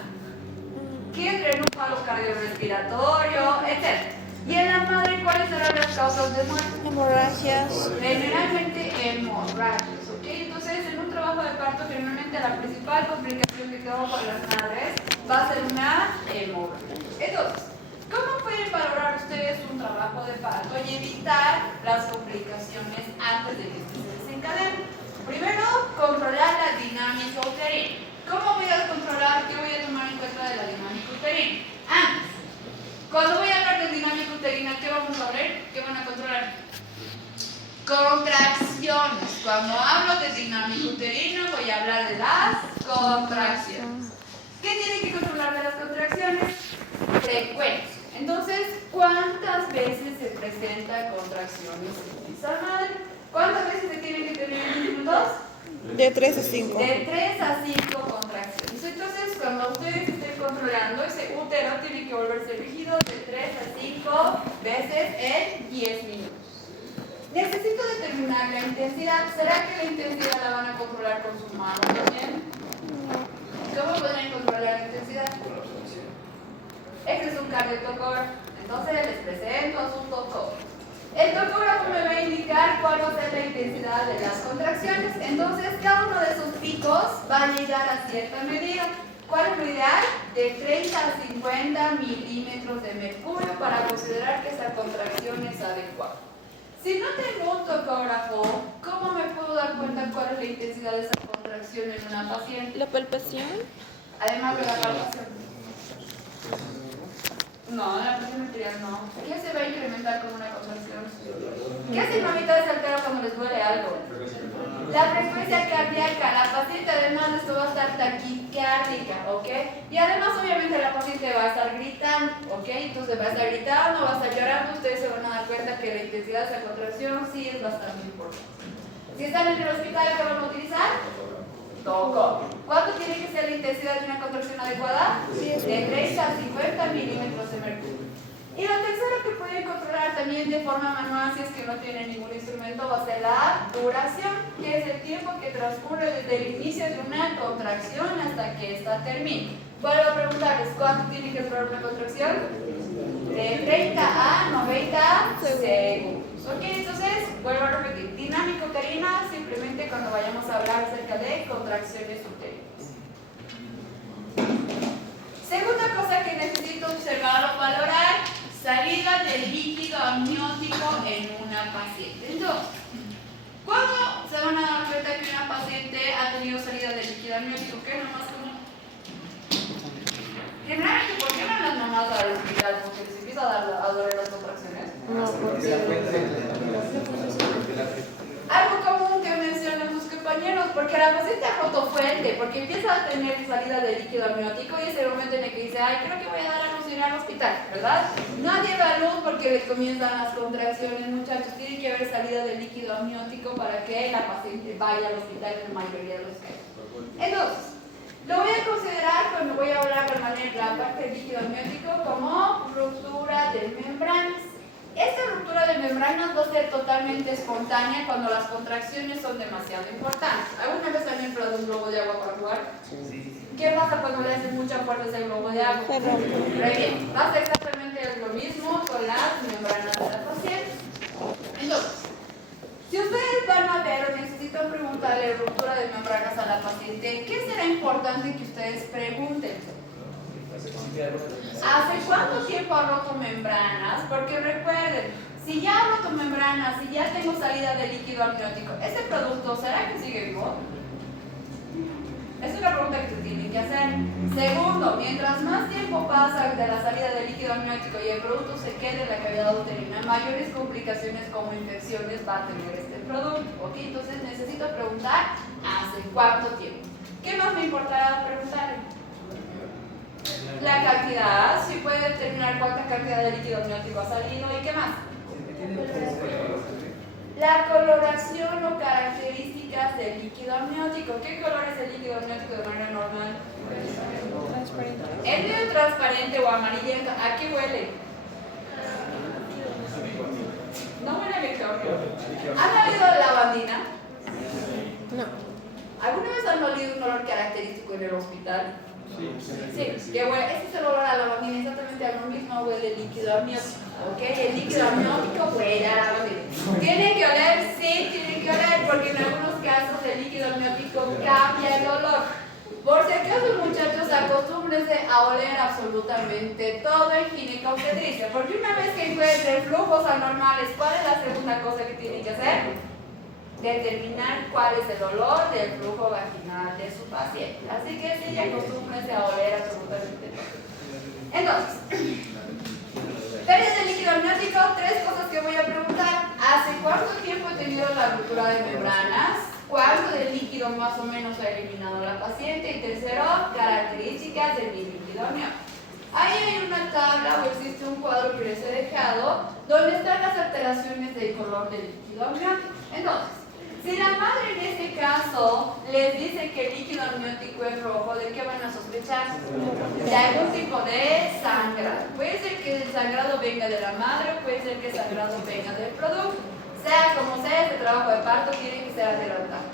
Que entre en un paro cardiorrespiratorio, etc. Y en la madre, ¿cuáles serán las causas de muerte? Hemorragias. Generalmente hemorragias, ¿ok? Entonces, en un trabajo de parto, generalmente la principal complicación que tengo con las madres va a ser una hemorragia. Entonces, ¿cómo pueden valorar ustedes un trabajo de parto y evitar las complicaciones antes de que se desencadenen? Primero, controlar la dinámica uterina. ¿Cómo voy a controlar? ¿Qué voy a tomar en cuenta de la dinámica uterina? Antes, cuando voy a hablar de dinámica uterina, ¿qué vamos a ver? ¿Qué van a controlar? Contracciones. Cuando hablo de dinámica uterina, voy a hablar de las contracciones. ¿Qué tiene que controlar de las contracciones? Frecuencia. Entonces, ¿cuántas veces se presenta contracciones en esa madre? ¿Cuántas veces se tienen que tener en minutos? De 3 a 5. De 3 a 5 contracciones. Entonces, cuando ustedes estén controlando, ese útero tiene que volverse rígido de 3 a 5 veces en 10 minutos. Necesito determinar la intensidad. ¿Será que la intensidad la van a controlar con sus manos también? ¿Cómo pueden controlar la intensidad? Este es un cardiotocógrafo. Entonces les presento a su tocógrafo. El tocógrafo me va a indicar cuál va a ser la intensidad de las contracciones. Entonces cada uno de esos picos va a llegar a cierta medida. ¿Cuál es lo ideal? De 30 a 50 milímetros de mercurio para considerar que esa contracción es adecuada. Si no tengo un tocógrafo, ¿cómo me puedo dar cuenta cuál es la intensidad de esa contracción en una paciente? La palpación. Además de la palpación. No, la presión arterial no. ¿Qué se va a incrementar con una contracción? ¿Qué hacen mamitas de altera cuando les duele algo? La frecuencia cardíaca. La paciente además de esto va a estar taquicárdica, ¿ok? Y además obviamente la paciente va a estar gritando, ¿ok? Entonces va a estar gritando, va a estar llorando. Ustedes se van a dar cuenta que la intensidad de esa contracción sí es bastante importante. Si están en el hospital, ¿qué van a utilizar? Toco. ¿Cuánto tiene que ser la intensidad de una contracción adecuada? De 30 a 50 milímetros de mercurio. Y la tercera que pueden controlar también de forma manual, si es que no tienen ningún instrumento, va a ser la duración, que es el tiempo que transcurre desde el inicio de una contracción hasta que ésta termine. Vuelvo a preguntarles, ¿cuánto tiene que durar una contracción? De 30 a 90 segundos. Ok, entonces, vuelvo a repetir, dinámica uterina simplemente cuando vayamos a hablar acerca de contracciones uterinas. Segunda cosa que necesito observar o valorar, salida del líquido amniótico en una paciente. Entonces, ¿cuándo se van a dar cuenta que una paciente ha tenido salida de líquido amniótico? ¿Qué es lo más común? Generalmente, ¿por qué van las mamás al hospital? Porque les empieza a doler las contracciones. No, porque Algo común que menciona porque la paciente ha roto fuente, porque empieza a tener salida de líquido amniótico y es el momento en el que dice, ay, creo que voy a dar a luz en el hospital, ¿verdad? Nadie da a luz porque le comienzan las contracciones, muchachos. Tiene que haber salida de líquido amniótico para que la paciente vaya al hospital en la mayoría de los casos. Entonces, lo voy a considerar cuando voy a hablar de la parte del líquido amniótico como ruptura de membranas. Esta ruptura de membranas va a ser totalmente espontánea cuando las contracciones son demasiado importantes. ¿Alguna vez han inflado un globo de agua para jugar? Sí. ¿Qué pasa cuando le hacen mucha fuerza a ese globo de agua? Se rompe. Muy bien, va a ser exactamente lo mismo con las membranas de la paciente. Entonces, si ustedes van a ver o necesitan preguntarle ruptura de membranas a la paciente, ¿qué será importante que ustedes pregunten? ¿Hace cuánto tiempo ha roto membranas? Porque recuerden, si ya ha roto membranas, si ya tengo salida de líquido amniótico, ¿ese producto será que sigue vivo? Es una pregunta que se tienen que hacer. Segundo, mientras más tiempo pasa de la salida de líquido amniótico y el producto se quede en la cavidad uterina, mayores complicaciones como infecciones va a tener este producto. ¿Ok? Entonces necesito preguntar ¿hace cuánto tiempo? ¿Qué más me importará preguntar? La cantidad, si puede determinar cuánta cantidad de líquido amniótico ha salido y qué más. La coloración o características del líquido amniótico. ¿Qué color es el líquido amniótico de manera normal? Transparente. ¿Es medio transparente o amarillento? ¿A qué huele? No huele a microbio. ¿Han olido lavandina? No. ¿Alguna vez han olido un olor característico en el hospital? Sí, que huele. Ese es el olor a lavandina, exactamente a lo mismo huele el líquido amniótico. ¿Ok? El líquido amniótico huele a lavandina. ¿Tiene que oler? Sí, tiene que oler, porque en algunos casos el líquido amniótico cambia el olor. Por si acaso, muchachos, acostúmbrense a oler absolutamente todo en ginecobstetricia, porque una vez que encuentren flujos anormales, ¿cuál es la segunda cosa que tienen que hacer? Determinar cuál es el olor del flujo vaginal de su paciente. Así que sí, acostúmbrense a oler absolutamente todo. Entonces, pérdida de líquido amniótico, tres cosas que voy a preguntar. ¿Hace cuánto tiempo he tenido la ruptura de membranas? ¿Cuánto de líquido más o menos ha eliminado la paciente? Y tercero, características de mi líquido amniótico. Ahí hay una tabla o existe un cuadro que les he dejado donde están las alteraciones del color del líquido amniótico. Entonces, si la madre en este caso les dice que el líquido amniótico es rojo, ¿de qué van a sospechar? De algún tipo de sangrado. Puede ser que el sangrado venga de la madre o puede ser que el sangrado venga del producto. Sea como sea, este trabajo de parto tiene que ser adelantado.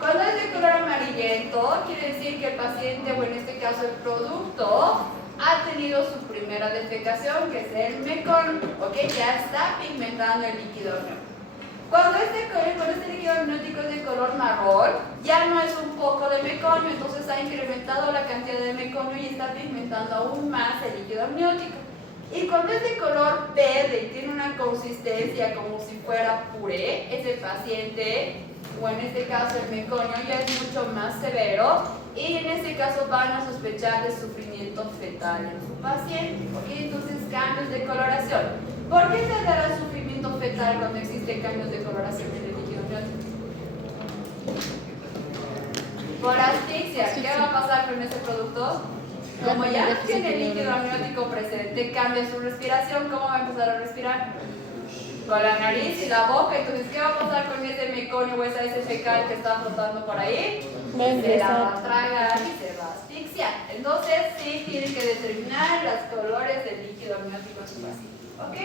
Cuando es de color amarillento, quiere decir que el paciente, o en este caso el producto, ha tenido su primera defecación, que es el meconio, ¿ok? Ya está pigmentando el líquido amniótico. Cuando este líquido amniótico es de color marrón, ya no es un poco de meconio, entonces ha incrementado la cantidad de meconio y está pigmentando aún más el líquido amniótico. Y cuando es de color verde y tiene una consistencia como si fuera puré, ese paciente, o en este caso el meconio, ya es mucho más severo y en este caso van a sospechar de sufrimiento fetal en su paciente. ¿Ok? Entonces, cambios de coloración. ¿Por qué se dará sufrimiento fetal cuando existen cambios de coloración en el líquido amniótico? Por asfixia. ¿Qué va a pasar con ese producto? Como ya no tiene el líquido amniótico presente, cambia su respiración. ¿Cómo va a empezar a respirar? Con la nariz y la boca. Entonces, ¿qué va a pasar con ese meconio o esa heces fecal que está flotando por ahí? Se la va a tragar y se va a asfixiar. Entonces, sí tienen que determinar los colores del líquido amniótico en su paciente. ¿Ok?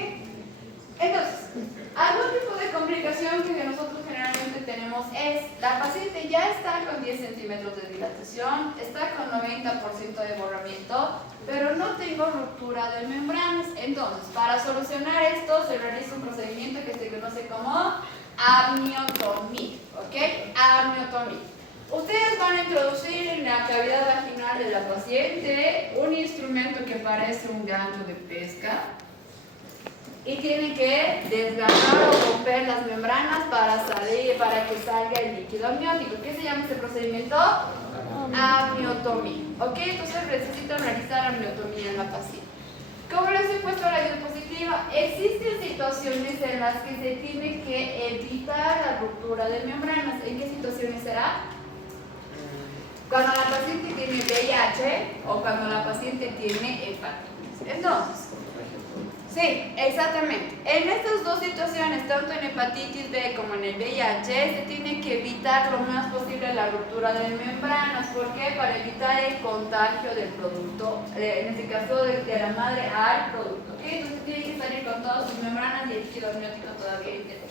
Entonces, algún tipo de complicación que nosotros generalmente tenemos es, la paciente ya está con 10 centímetros de dilatación, está con 90% de borramiento, pero no tengo ruptura de membranas. Entonces, para solucionar esto, se realiza un procedimiento que se conoce como amniotomía. ¿Ok? Amniotomía. Ustedes van a introducir en la cavidad vaginal de la paciente un instrumento que parece un gancho de pesca y tienen que desgarrar o romper las membranas para que salga el líquido amniótico. ¿Qué se llama este procedimiento? Amniotomía. ¿Ok? Entonces necesitan realizar amniotomía en la paciente. Como les he puesto en la diapositiva, existen situaciones en las que se tiene que evitar la ruptura de membranas. ¿En qué situaciones será? Cuando la paciente tiene VIH o cuando la paciente tiene hepatitis. Entonces, sí, exactamente. En estas dos situaciones, tanto en hepatitis B como en el VIH, se tiene que evitar lo más posible la ruptura de membranas. ¿Por qué? Para evitar el contagio del producto, en este caso de la madre al producto. ¿Okay? Entonces tiene que salir con todas sus membranas y el líquido amniótico todavía íntegro.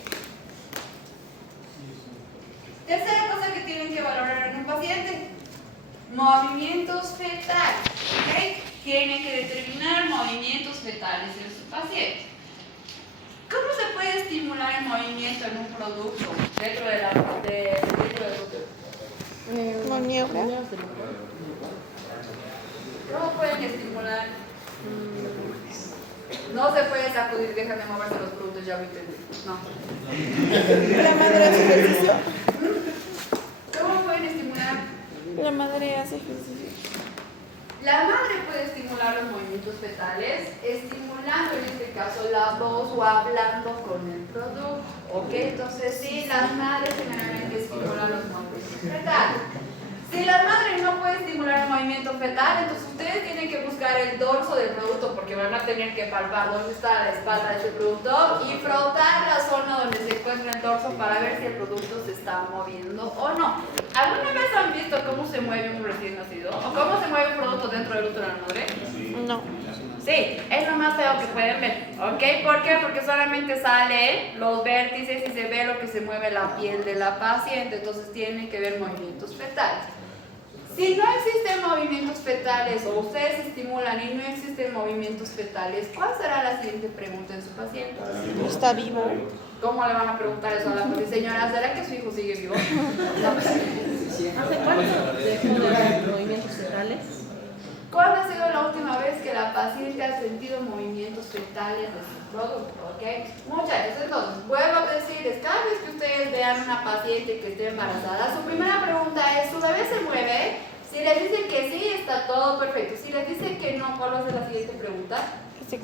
Tercera cosa que tienen que valorar en un paciente: movimientos fetales. ¿Okay? Tienen que determinar movimientos fetales en su paciente. ¿Cómo se puede estimular el movimiento en un producto dentro de la Maniobra. ¿Cómo pueden estimular? No se puede sacudir, dejan de moverse los productos, ya lo entendí. No. La madre hace ejercicio. ¿Cómo pueden estimular? La madre hace ejercicio. La madre puede estimular los movimientos fetales, estimulando en este caso la voz o hablando con el producto. ¿Ok? Entonces sí, las madres generalmente estimulan los movimientos fetales. Si la madre no puede estimular el movimiento fetal, entonces ustedes tienen que buscar el dorso del producto, porque van a tener que palpar dónde está la espalda de ese producto y frotar la zona donde se encuentra el dorso para ver si el producto se está moviendo o no. ¿Alguna vez han visto cómo se mueve un recién nacido? ¿O cómo se mueve un producto dentro del útero de la madre? No. Sí, es lo más feo que pueden ver, ¿ok? ¿Por qué? Porque solamente salen los vértices y se ve lo que se mueve la piel de la paciente, entonces tienen que ver movimientos fetales. Si no existen movimientos fetales o ustedes estimulan y no existen movimientos fetales, ¿cuál será la siguiente pregunta en su paciente? ¿Está vivo? ¿Cómo le van a preguntar eso a la paciente? Señora, ¿será que su hijo sigue vivo? ¿Hace cuánto dejó de hacer movimientos fetales? ¿Cuándo ha sido la última vez que la paciente ha sentido movimientos fetales de su producto? ¿Ok? Muchachos, entonces, vuelvo a decirles, cada vez que ustedes vean una paciente que esté embarazada, su primera pregunta es, ¿su bebé se mueve? Si les dicen que sí, está todo perfecto. Si les dicen que no, ¿cuál va a ser la siguiente pregunta? ¿Hace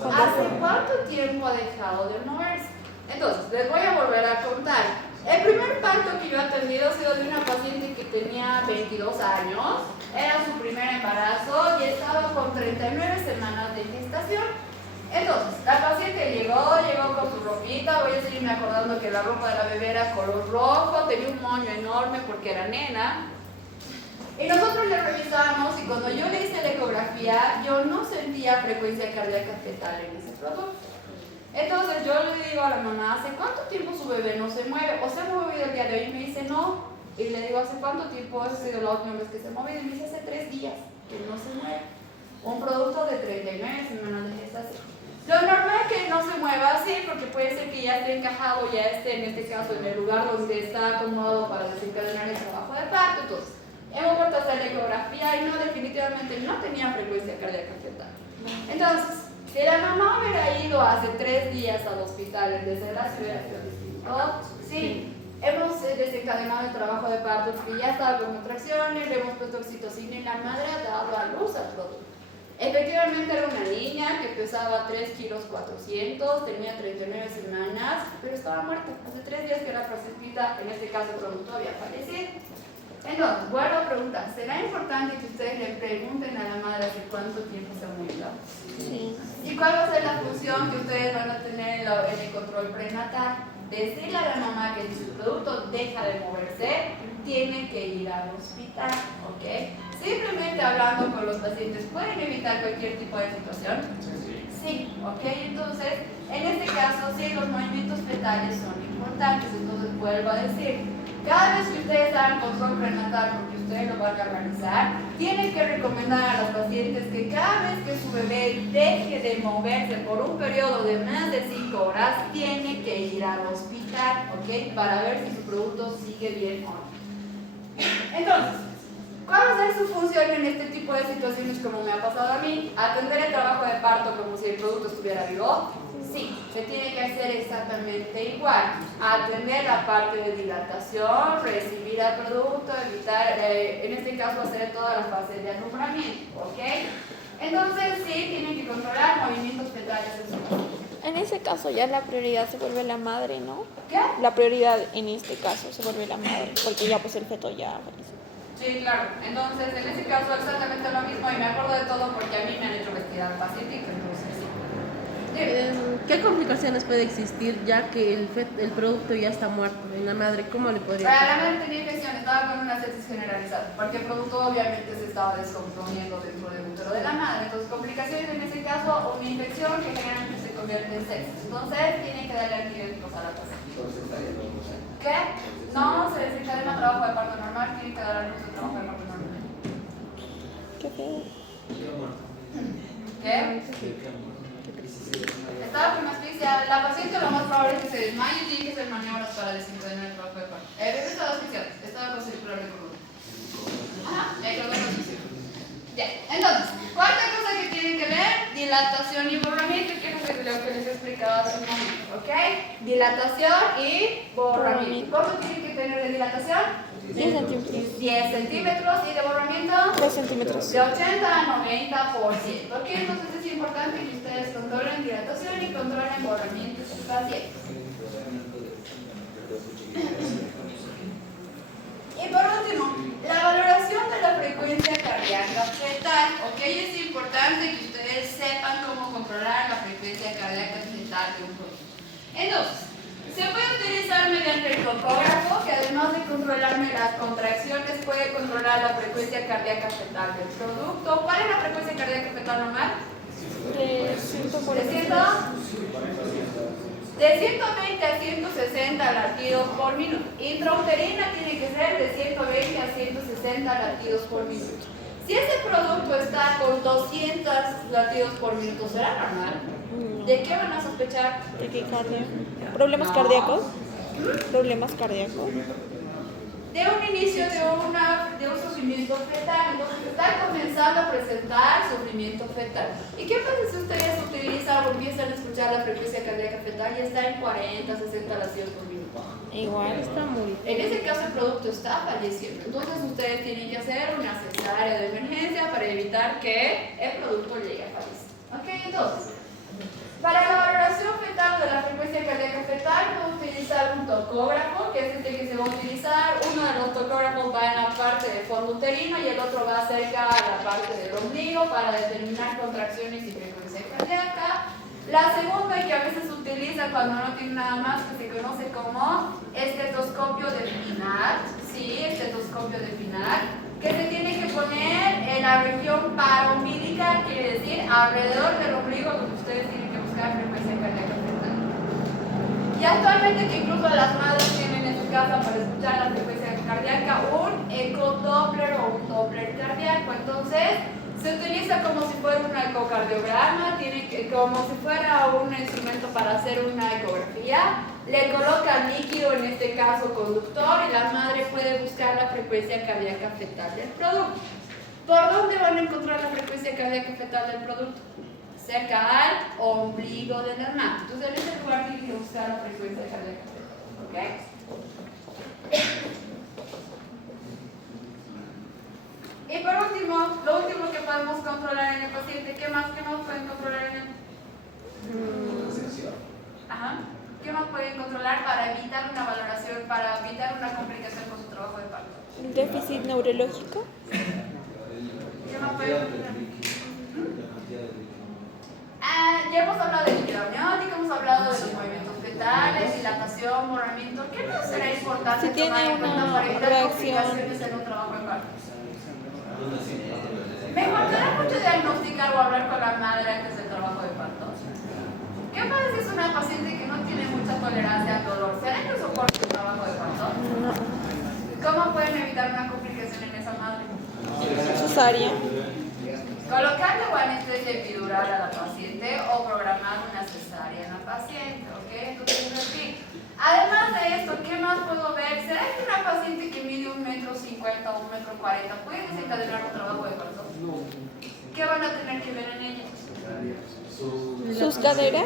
cuánto tiempo ha dejado de moverse? Entonces, les voy a volver a contar. El primer parto que yo he atendido ha sido de una paciente que tenía 22 años, era su primer embarazo y estaba con 39 semanas de gestación. Entonces, la paciente llegó con su ropita, voy a seguirme acordando que la ropa de la bebé era color rojo, tenía un moño enorme porque era nena. Y nosotros le revisamos y cuando yo le hice la ecografía, yo no sentía frecuencia cardíaca fetal en ese producto. Entonces yo le digo a la mamá, ¿hace cuánto tiempo su bebé no se mueve? ¿O se ha movido el día de hoy? Y me dice, no. Y le digo, ¿hace cuánto tiempo ha sido la última vez que se ha movido? Y me dice, hace 3 días que no se mueve. Un producto de 39 semanas de gestación. Lo normal es que no se mueva así, porque puede ser que ya esté encajado, ya esté en este caso en el lugar donde está acomodado para desencadenar el trabajo de parto. Entonces, hemos vuelto a hacer la ecografía y no, definitivamente no tenía frecuencia cardíaca fetal. Entonces, si la mamá hubiera ido hace 3 días al hospital en desenlace hubiera sido distinto. Sí, hemos desencadenado el trabajo de parto porque ya estaba con contracciones, le hemos puesto oxitocina y la madre ha dado a luz al producto. Efectivamente era una niña que pesaba 3 kilos 400, tenía 39 semanas, pero estaba muerta. Hace 3 días que la placentita, en este caso el producto, había fallecido. Entonces, vuelvo a preguntar, ¿será importante que ustedes le pregunten a la madre hace cuánto tiempo se ha movido? Sí. ¿Y cuál va a ser la función que ustedes van a tener en el control prenatal? Decirle a la mamá que si su producto deja de moverse, tiene que ir al hospital, ¿ok? Simplemente hablando con los pacientes, ¿pueden evitar cualquier tipo de situación? Sí, ¿ok? Entonces, en este caso, sí, los movimientos fetales son importantes, entonces vuelvo a decir, cada vez que ustedes hagan control prenatal, porque ustedes lo van a realizar, tienen que recomendar a los pacientes que cada vez que su bebé deje de moverse por un periodo de más de 5 horas, tiene que ir al hospital, ¿ok? Para ver si su producto sigue bien o no. Entonces, ¿cuál va a ser su función en este tipo de situaciones como me ha pasado a mí? ¿Atender el trabajo de parto como si el producto estuviera vivo? Sí, se tiene que hacer exactamente igual. Atender la parte de dilatación, recibir al producto, evitar, en este caso hacer toda la fase de alumbramiento, ¿ok? Entonces sí, tienen que controlar movimientos fetales en su paciente. En ese caso ya la prioridad se vuelve la madre, ¿no? ¿Qué? La prioridad en este caso se vuelve la madre, porque ya pues el feto ya falleció. Sí, claro. Entonces, en ese caso exactamente lo mismo y me acuerdo de todo porque a mí me han hecho investigar al paciente y entonces sí. ¿Qué complicaciones puede existir ya que el producto ya está muerto en la madre? ¿Cómo le podría Para la afectar? madre tenía infección, estaba con una sepsis generalizada, porque el producto obviamente se estaba descomponiendo dentro del útero de la madre. Entonces, complicaciones en ese caso, una infección que generalmente se convierte en sepsis. Entonces, tiene que darle antibióticos a la paciente. ¿Qué? No, se desencadena trabajo de parto normal, tiene que dar a luz de trabajo de parto normal. Qué feo. ¿Qué? Estaba con asfixia. La paciente lo más probable es que se desmaye y tiene que hacer maniobras para desencadenar el trabajo de parto. El bebé estaba asfixiado, estaba con circular de columna. Ajá, el color de asfixia. Ya, entonces, cuarta cosa que tienen que ver, dilatación y borramiento, que es lo que les he explicado hace un momento, ¿ok? Dilatación y borramiento. ¿Cómo tienen que tener de dilatación? 10 centímetros. 10 centímetros y de borramiento 3 centímetros. de 80 a 90%. ¿Ok? Entonces es importante que ustedes controlen dilatación y controlen borramiento de sus pacientes. Y por último, la valoración de la frecuencia cardíaca fetal. ¿Ok? Es importante que ustedes sepan cómo controlar la frecuencia cardíaca fetal de un producto. Entonces, se puede utilizar mediante el tocógrafo, que además de controlarme las contracciones, puede controlar la frecuencia cardíaca fetal del producto. ¿Cuál es la frecuencia cardíaca fetal normal? De 140. De 120 a 160 latidos por minuto. Intrauterina tiene que ser de 120 a 160 latidos por minuto. Si ese producto está con 200 latidos por minuto, ¿será normal? ¿De qué van a sospechar? Taquicardia. ¿Problemas cardíacos? ¿Problemas cardíacos? De un inicio de un sufrimiento fetal. Entonces está comenzando a presentar sufrimiento fetal. ¿Y qué pasa si ustedes utilizan o empiezan a escuchar la frecuencia cardíaca fetal y está en 40, 60 latidos por minuto? Igual. Está muy... En ese caso el producto está falleciendo. Entonces ustedes tienen que hacer una cesárea de emergencia para evitar que el producto llegue a fallecer. ¿Ok? Entonces, para la valoración fetal de la frecuencia cardíaca fetal, puedo utilizar un tocógrafo, que es este que se va a utilizar. Uno de los tocógrafos va en la parte del fondo uterino y el otro va cerca a la parte del ombligo para determinar contracciones y frecuencia cardíaca. La segunda, que a veces se utiliza cuando no tiene nada más, que se conoce como estetoscopio de Pinat. Sí, estetoscopio de Pinat, que se tiene que poner en la región paraumbilical, quiere decir alrededor del ombligo, donde ustedes tienen que buscar frecuencia cardíaca fetal. Y actualmente que incluso las madres tienen en su casa para escuchar la frecuencia cardíaca un ecodoppler o un doppler cardíaco. Entonces se utiliza como si fuera un ecocardiograma, como si fuera un instrumento para hacer una ecografía. Le colocan líquido, en este caso conductor, y la madre puede buscar la frecuencia cardíaca fetal del producto. ¿Por dónde van a encontrar la frecuencia cardíaca fetal del producto? Cerca al ombligo de la madre. Entonces en ese lugar tienen que buscar la frecuencia cardíaca fetal. ¿Ok? Y por último, lo último que podemos controlar en el paciente, ¿qué más pueden controlar en él? Ajá. ¿Qué más pueden controlar para evitar una valoración, para evitar una complicación con su trabajo de parto? ¿Déficit neurológico? ¿Qué más pueden controlar? Ya hemos hablado de líquido amniótico, hemos hablado de los movimientos fetales, dilatación, borramiento. ¿Qué más será importante Si tiene tomar en cuenta una para evitar reacción. complicaciones en un trabajo de parto? Me importará mucho diagnosticar o hablar con la madre antes del trabajo de parto. ¿Qué pasa si es una paciente que no tiene mucha tolerancia al dolor? ¿Será que soporte el trabajo de parto? No. ¿Cómo pueden evitar una complicación en esa madre? Cesárea. Colocando o anestesia epidural a la paciente o programar una cesárea en la paciente, ¿ok? Entonces, repito. Además de esto, ¿qué más puedo ver? ¿Será que una paciente que mide 1,50 m o 1,40 m puede desencadenar un trabajo de parto? ¿Qué van a tener que ver en ella? ¿Sus caderas?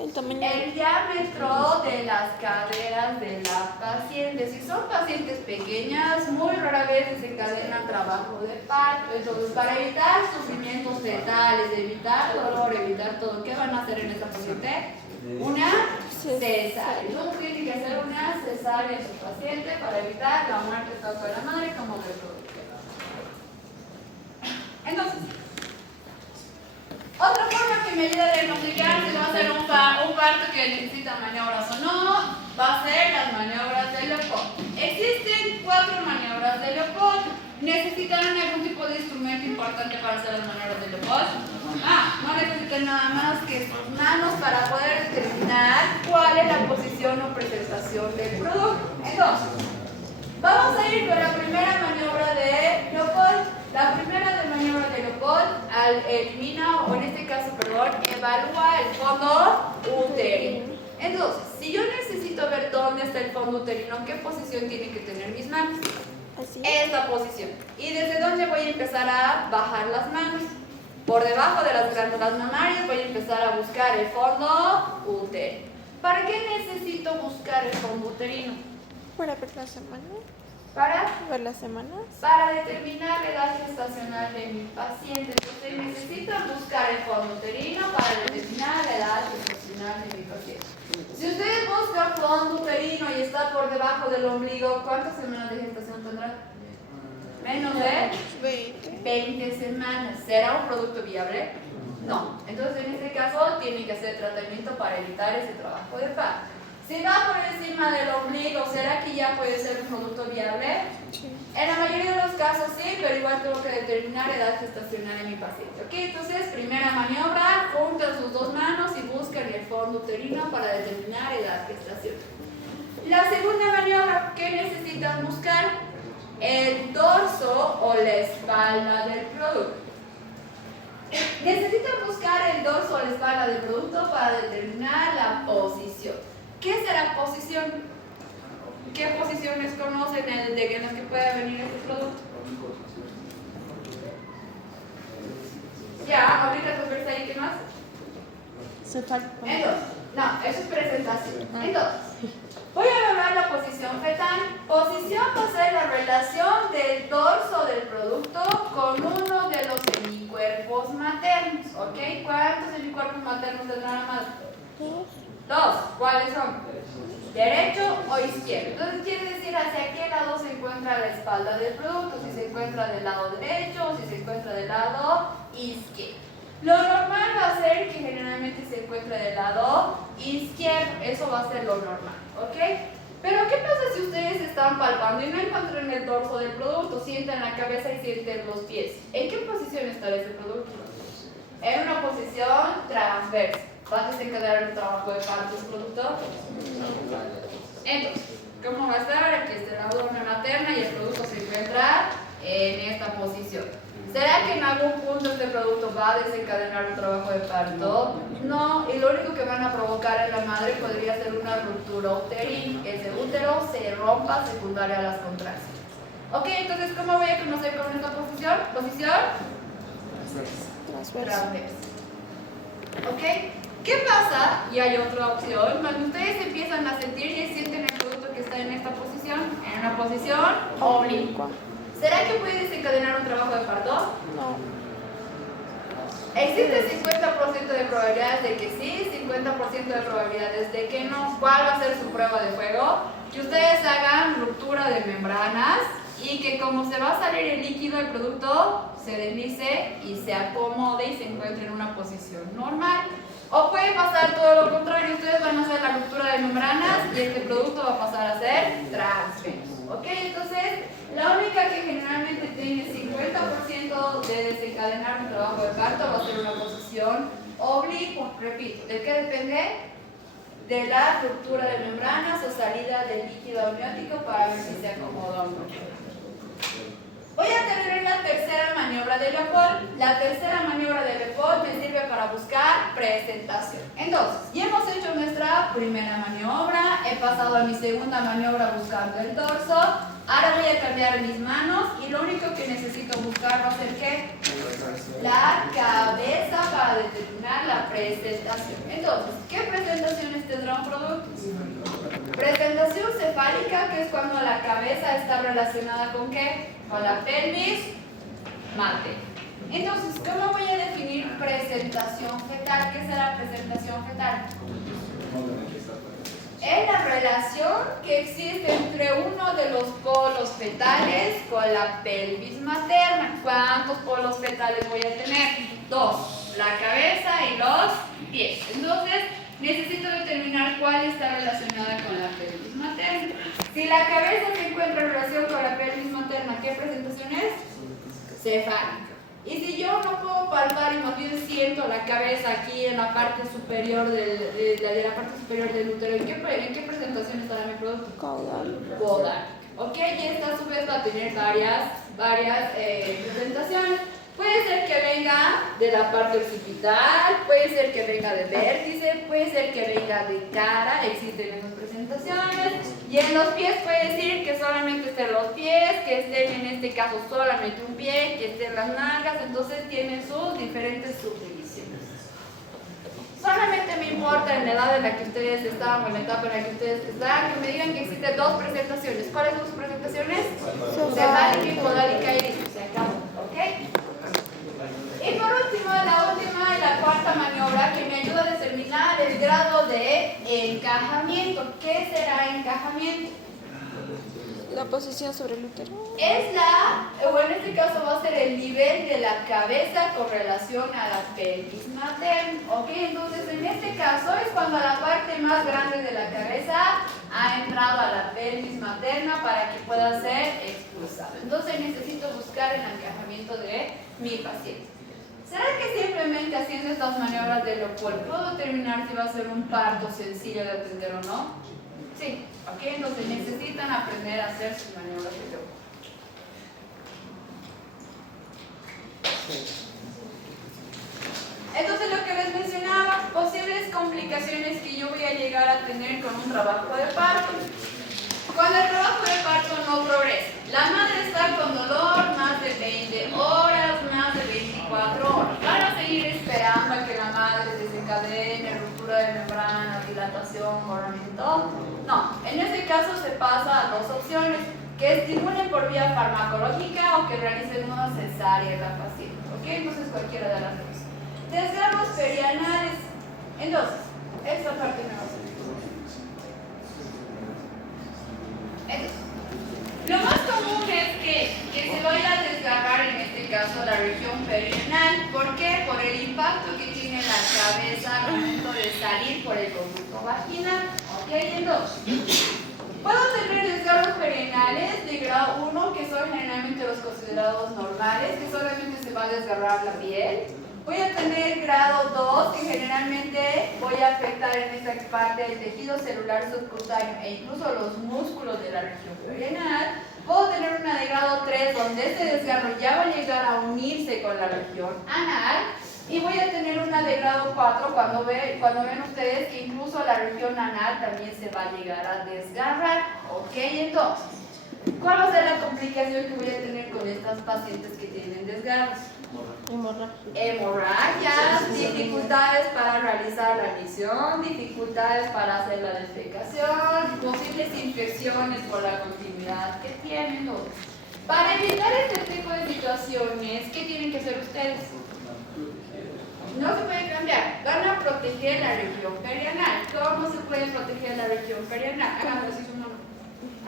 ¿El tamaño? El diámetro de las caderas de la paciente. Si son pacientes pequeñas, muy rara vez desencadenan trabajo de parto. Entonces, para evitar sufrimientos fetales, evitar dolor, evitar todo, ¿qué van a hacer en esa paciente? Una cesárea. Entonces, tienen que hacer una cesárea en su paciente para evitar la muerte tanto de la madre como del producto. medida de no sé qué, si va a ser un parto que necesita maniobras o no, va a ser las maniobras de Leopold. Existen 4 maniobras de Leopold. ¿Necesitan algún tipo de instrumento importante para hacer las maniobras de Leopold? No necesitan nada más que sus manos para poder determinar cuál es la posición o presentación del producto. Entonces, vamos a ir con la primera maniobra de Leopold. La primera de maniobra de Leopold elimina, o en este caso, perdón, evalúa el fondo uterino. Entonces, si yo necesito ver dónde está el fondo uterino, ¿qué posición tienen que tener mis manos? Así. Esta posición. ¿Y desde dónde voy a empezar a bajar las manos? Por debajo de las glándulas mamarias voy a empezar a buscar el fondo uterino. ¿Para qué necesito buscar el fondo uterino? Para ver la semana. Para Ver las semanas. Para determinar la edad gestacional de mi paciente. Entonces necesitan buscar el fondo uterino para determinar la edad gestacional de mi paciente. Si ustedes buscan fondo uterino y está por debajo del ombligo, ¿cuántas semanas de gestación tendrá? Menos de 20 semanas. ¿Será un producto viable? No. Entonces en este caso tienen que hacer tratamiento para evitar ese trabajo de parto. Si va por encima del ombligo, ¿será que ya puede ser un producto viable? Sí. En la mayoría de los casos sí, pero igual tengo que determinar edad gestacional en mi paciente. ¿Ok? Entonces, primera maniobra, juntan sus 2 manos y buscan el fondo uterino para determinar edad gestacional. La segunda maniobra, ¿qué necesitan buscar? El dorso o la espalda del producto. Necesitan buscar el dorso o la espalda del producto para determinar la posición. ¿Qué será posición? ¿Qué posiciones conocen en las que puede venir este producto? Ya, ahorita transversa ahí, ¿qué más? Entonces, no, eso es presentación. Entonces, voy a evaluar la posición fetal. Posición va a ser la relación del dorso del producto con uno de los semicuerpos maternos. ¿Ok? ¿Cuántos semicuerpos maternos tendrá la madre? 2. ¿Cuáles son? ¿Derecho o izquierdo? Entonces quiere decir hacia qué lado se encuentra la espalda del producto, si se encuentra del lado derecho o si se encuentra del lado izquierdo. Lo normal va a ser que generalmente se encuentre del lado izquierdo, eso va a ser lo normal, ¿ok? Pero ¿qué pasa si ustedes están palpando y no encuentran el dorso del producto, sienten la cabeza y sienten los pies? ¿En qué posición estará ese producto? En una posición transversa. ¿Va a desencadenar el trabajo de parto del producto? Entonces, ¿cómo va a estar? Aquí está la abdomen materna y el producto se encuentra en esta posición. ¿Será que en algún punto este producto va a desencadenar un trabajo de parto? No, y lo único que van a provocar en la madre podría ser una ruptura uterina, que ese útero se rompa secundaria a las contracciones. Ok, entonces, ¿cómo voy a conocer con esta posición? Posición transversa. ¿Ok? ¿Qué pasa? Y hay otra opción. Cuando ustedes empiezan a sentir y sienten el producto que está en esta posición, en una posición oblicua, ¿será que puede desencadenar un trabajo de parto? No. Existe 50% de probabilidades de que sí, 50% de probabilidades de que no. ¿Cuál va a ser su prueba de fuego? Que ustedes hagan ruptura de membranas y que como se va a salir el líquido del producto, se deslice y se acomode y se encuentre en una posición normal. O puede pasar todo lo contrario, ustedes van a hacer la ruptura de membranas y este producto va a pasar a ser transverso. ¿Ok? Entonces, la única que generalmente tiene 50% de desencadenar un trabajo de parto va a ser una posición oblicua. Repito, ¿de qué depende? De la ruptura de membranas o salida del líquido amniótico para ver si se acomoda o no. Voy a tener la tercera maniobra de Leopold. La tercera maniobra de Leopold me sirve para buscar presentación. Entonces, ya hemos hecho nuestra primera maniobra. He pasado a mi segunda maniobra buscando el dorso. Ahora voy a cambiar mis manos y lo único que necesito buscar va a ser ¿qué? La cabeza para determinar la presentación. Entonces, ¿qué presentaciones tendrá un producto? Presentación cefálica, que es cuando la cabeza está relacionada ¿con qué? Con la pelvis materna. Entonces, ¿cómo voy a definir presentación fetal? ¿Qué será presentación fetal? Es la relación que existe entre uno de los polos fetales con la pelvis materna. ¿Cuántos polos fetales voy a tener? 2. la cabeza y los pies. Entonces, necesito determinar cuál está relacionada con la pelvis materna. Si la cabeza se encuentra en relación con la pelvis materna, ¿qué presentación es? Cefálica. Y si yo no puedo palpar y más bien siento la cabeza aquí en la parte superior de la parte superior del útero, ¿en qué presentación estará mi producto? Caudal. Caudal. Ok, y esta a su vez va a tener varias presentaciones. Puede ser que venga de la parte occipital, puede ser que venga de vértice, puede ser que venga de cara, existen esas presentaciones. Y en los pies puede decir que solamente estén los pies, que estén en este caso solamente un pie, que estén las nalgas, entonces tienen sus diferentes subdivisiones. Solamente me importa en la edad en la que ustedes están o en la etapa en la que ustedes están, que me digan que existen dos presentaciones. ¿Cuáles son sus presentaciones? Cefálica y caudal y se acabó, ¿ok? Y por último, la última y la cuarta maniobra que me ayuda a determinar el grado de encajamiento. ¿Qué será encajamiento? La posición sobre el útero. Es o en este caso va a ser el nivel de la cabeza con relación a la pelvis materna. ¿Ok? Entonces, en este caso es cuando la parte más grande de la cabeza ha entrado a la pelvis materna para que pueda ser expulsada. Entonces, necesito buscar el encajamiento de mi paciente. ¿Será que simplemente haciendo estas maniobras del cual puedo determinar si va a ser un parto sencillo de atender o no? Sí, ok, entonces necesitan aprender a hacer sus maniobras de Lockwell. Entonces lo que les mencionaba, posibles complicaciones que yo voy a llegar a tener con un trabajo de parto. Cuando el trabajo de parto no progresa, la madre está con dolor más de 20 horas, más de 24 horas. Van a seguir esperando a que la madre desencadene ruptura de membrana, dilatación, borramiento. No, en ese caso se pasa a dos opciones, que estimulen por vía farmacológica o que realicen una cesárea en la paciente. ¿Ok? Entonces cualquiera de las dos. Desgarros perianales. Entonces, esta parte me va a servir. Entonces, lo más común es que se vaya a desgarrar en este caso la región perianal. ¿Por qué? Por el impacto que tiene la cabeza al momento de salir por el conducto vaginal. ¿Ok? Entonces, puedo tener desgarros perianales de grado 1, que son generalmente los considerados normales, que solamente se va a desgarrar la piel. Voy a tener grado 2, que generalmente voy a afectar en esta parte del tejido celular subcutáneo e incluso los músculos de la región perianal. Puedo tener una de grado 3, donde este desgarro ya va a llegar a unirse con la región anal. Y voy a tener una de grado 4 cuando ven ustedes que incluso la región anal también se va a llegar a desgarrar. ¿Ok? Entonces, ¿cuál va a ser la complicación que voy a tener con estas pacientes que tienen desgarros? Hemorragias, dificultades para realizar la misión, dificultades para hacer la defecación, posibles infecciones por la continuidad que tienen. Para evitar este tipo de situaciones, ¿qué tienen que hacer ustedes? No se puede cambiar, van a proteger la región perianal. ¿Cómo se puede proteger la región perianal? Háganlo así su mano.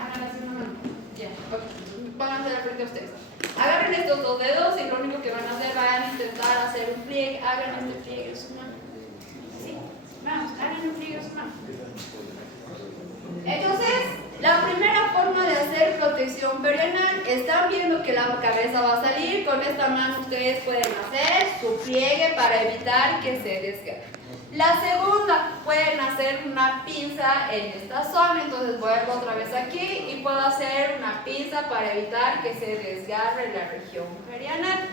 Háganlo así su mano. Ya, ok. Van a hacer al frente a ustedes. Agarren estos dos dedos y lo único que van a hacer, van a intentar hacer un pliegue. Hagan este pliegue en su mano. Sí, vamos, hagan un pliegue en su mano. Entonces, la primera forma de hacer protección perianal, están viendo que la cabeza va a salir, con esta mano ustedes pueden hacer su pliegue para evitar que se desgarre. La segunda, pueden hacer una pinza en esta zona, entonces vuelvo otra vez aquí y puedo hacer una pinza para evitar que se desgarre la región perianal.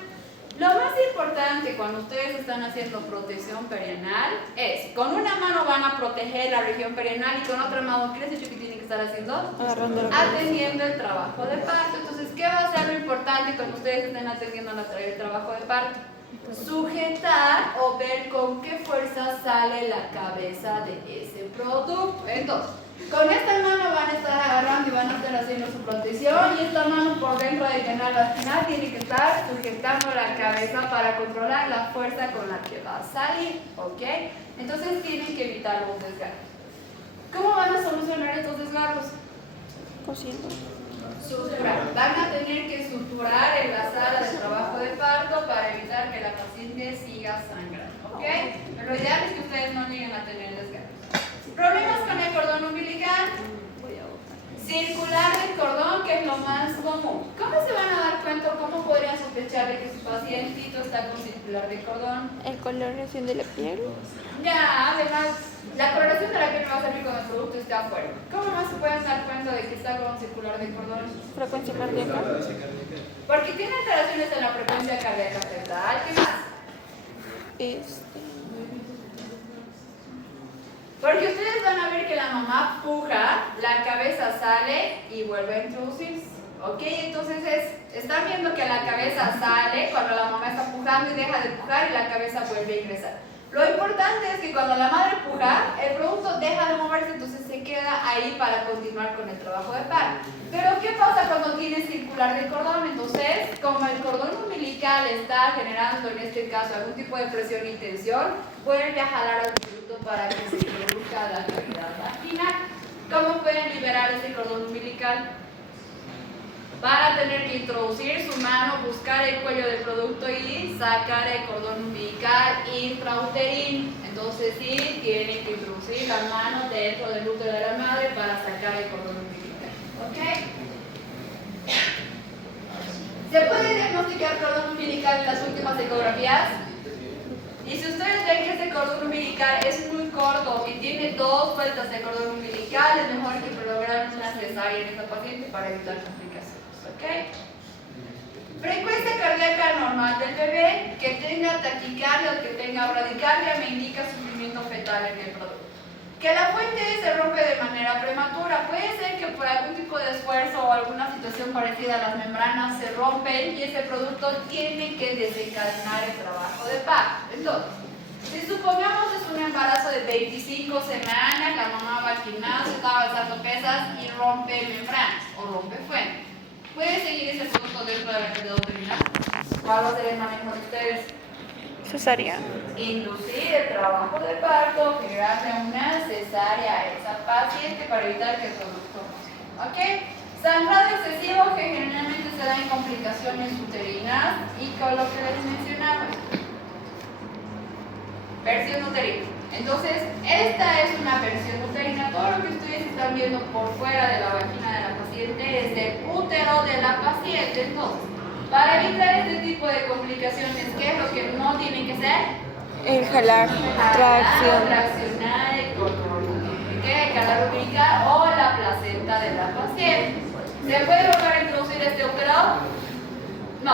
Lo más importante cuando ustedes están haciendo protección perianal es, con una mano van a proteger la región perianal y con otra mano, ¿qué les he dicho que tienen que estar haciendo? Atendiendo el trabajo de parto. Entonces, ¿qué va a ser lo importante cuando ustedes estén atendiendo el trabajo de parto? Sujetar o ver con qué fuerza sale la cabeza de ese producto. Entonces, con esta mano van a estar agarrando y van a estar haciendo su protección, y esta mano por dentro del canal vaginal tiene que estar sujetando la cabeza para controlar la fuerza con la que va a salir. ¿Ok? Entonces tienen que evitar los desgarros. ¿Cómo van a solucionar estos desgarros? Cosiendo. Suturar. Van a tener que suturar en la sala de trabajo de parto para evitar que la paciente siga sangrando. Pero lo ideal es que ustedes no lleguen a tener desgarros. Problemas con el cordón umbilical. Circular del cordón, que es lo más común. ¿Cómo se van a dar cuenta o cómo podrían sospechar de que su pacientito está con circular del cordón? El coloración de la piel. Ya, además, la coloración de la piel no va a servir cuando el producto esté afuera. ¿Cómo más se pueden dar cuenta de que está con circular del cordón? Frecuencia cardíaca. Porque tiene alteraciones en la frecuencia cardíaca fetal. ¿Qué más? Porque ustedes van a ver que la mamá puja, la cabeza sale y vuelve a introducirse. ¿Ok? Entonces están viendo que la cabeza sale cuando la mamá está pujando y deja de pujar y la cabeza vuelve a ingresar. Lo importante es que cuando la madre puja, el producto deja de moverse, entonces se queda ahí para continuar con el trabajo de par. Pero ¿qué pasa cuando tiene circular del cordón? Entonces, como el cordón umbilical está generando en este caso algún tipo de presión y tensión, vuelve a jalar al producto para que se produzca la cavidad vaginal. ¿Cómo pueden liberar ese cordón umbilical? Van a tener que introducir su mano, buscar el cuello del producto y sacar el cordón umbilical intrauterino. Entonces sí, tienen que introducir la mano dentro del útero de la madre para sacar el cordón umbilical. ¿Ok? ¿Se puede diagnosticar cordón umbilical en las últimas ecografías? Y si ustedes ven que ese cordón umbilical es muy corto y tiene 2 vueltas de cordón umbilical, es mejor que programen una cesárea en esta paciente para evitar complicaciones. ¿Ok? Frecuencia cardíaca normal del bebé, que tenga taquicardia o que tenga bradicardia me indica sufrimiento fetal en el producto. Que la fuente se rompe de manera prematura, puede ser que por algún tipo de esfuerzo o alguna situación parecida a las membranas se rompen y ese producto tiene que desencadenar el trabajo de parto. Entonces, si supongamos es un embarazo de 25 semanas, la mamá va al gimnasio, está alzando pesas y rompe membranas o rompe fuente. ¿Puede seguir ese producto dentro de la cavidad uterina? ¿Cuál va a ser el manejo de ustedes? Cesárea. Inducir el trabajo de parto, generarle una cesárea a esa paciente para evitar que el producto no se. ¿Ok? Sangrado excesivo que generalmente se da en complicaciones uterinas y con lo que les mencionaba. Versión uterina. Entonces, esta es una versión uterina. Todo lo que ustedes están viendo por fuera de la vagina de la paciente es el útero de la paciente. Entonces, para evitar este tipo de complicaciones, ¿qué es lo que no tienen que hacer? El jalar. Tracción. Traccionar el cordón. ¿Qué? El jalar umbilical o la placenta de la paciente. ¿Se puede volver a introducir este útero? No.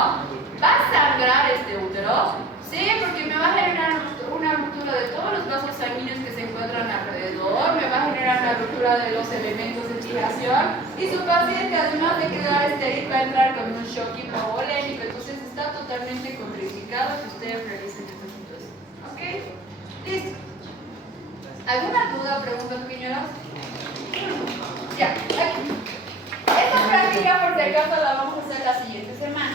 ¿Va a sangrar este útero? Sí, porque me va a generar una ruptura de todos los vasos sanguíneos que se encuentran alrededor, me va a generar la ruptura de los elementos de fijación y su paciente, además de quedar estéril, va a entrar con un shock hipovolémico. Entonces está totalmente contraindicado que ustedes realicen esta situación. ¿Ok? Listo. ¿Alguna duda o pregunta, pequeños? Ya, aquí. Esta práctica, por si acaso, la vamos a hacer la siguiente semana.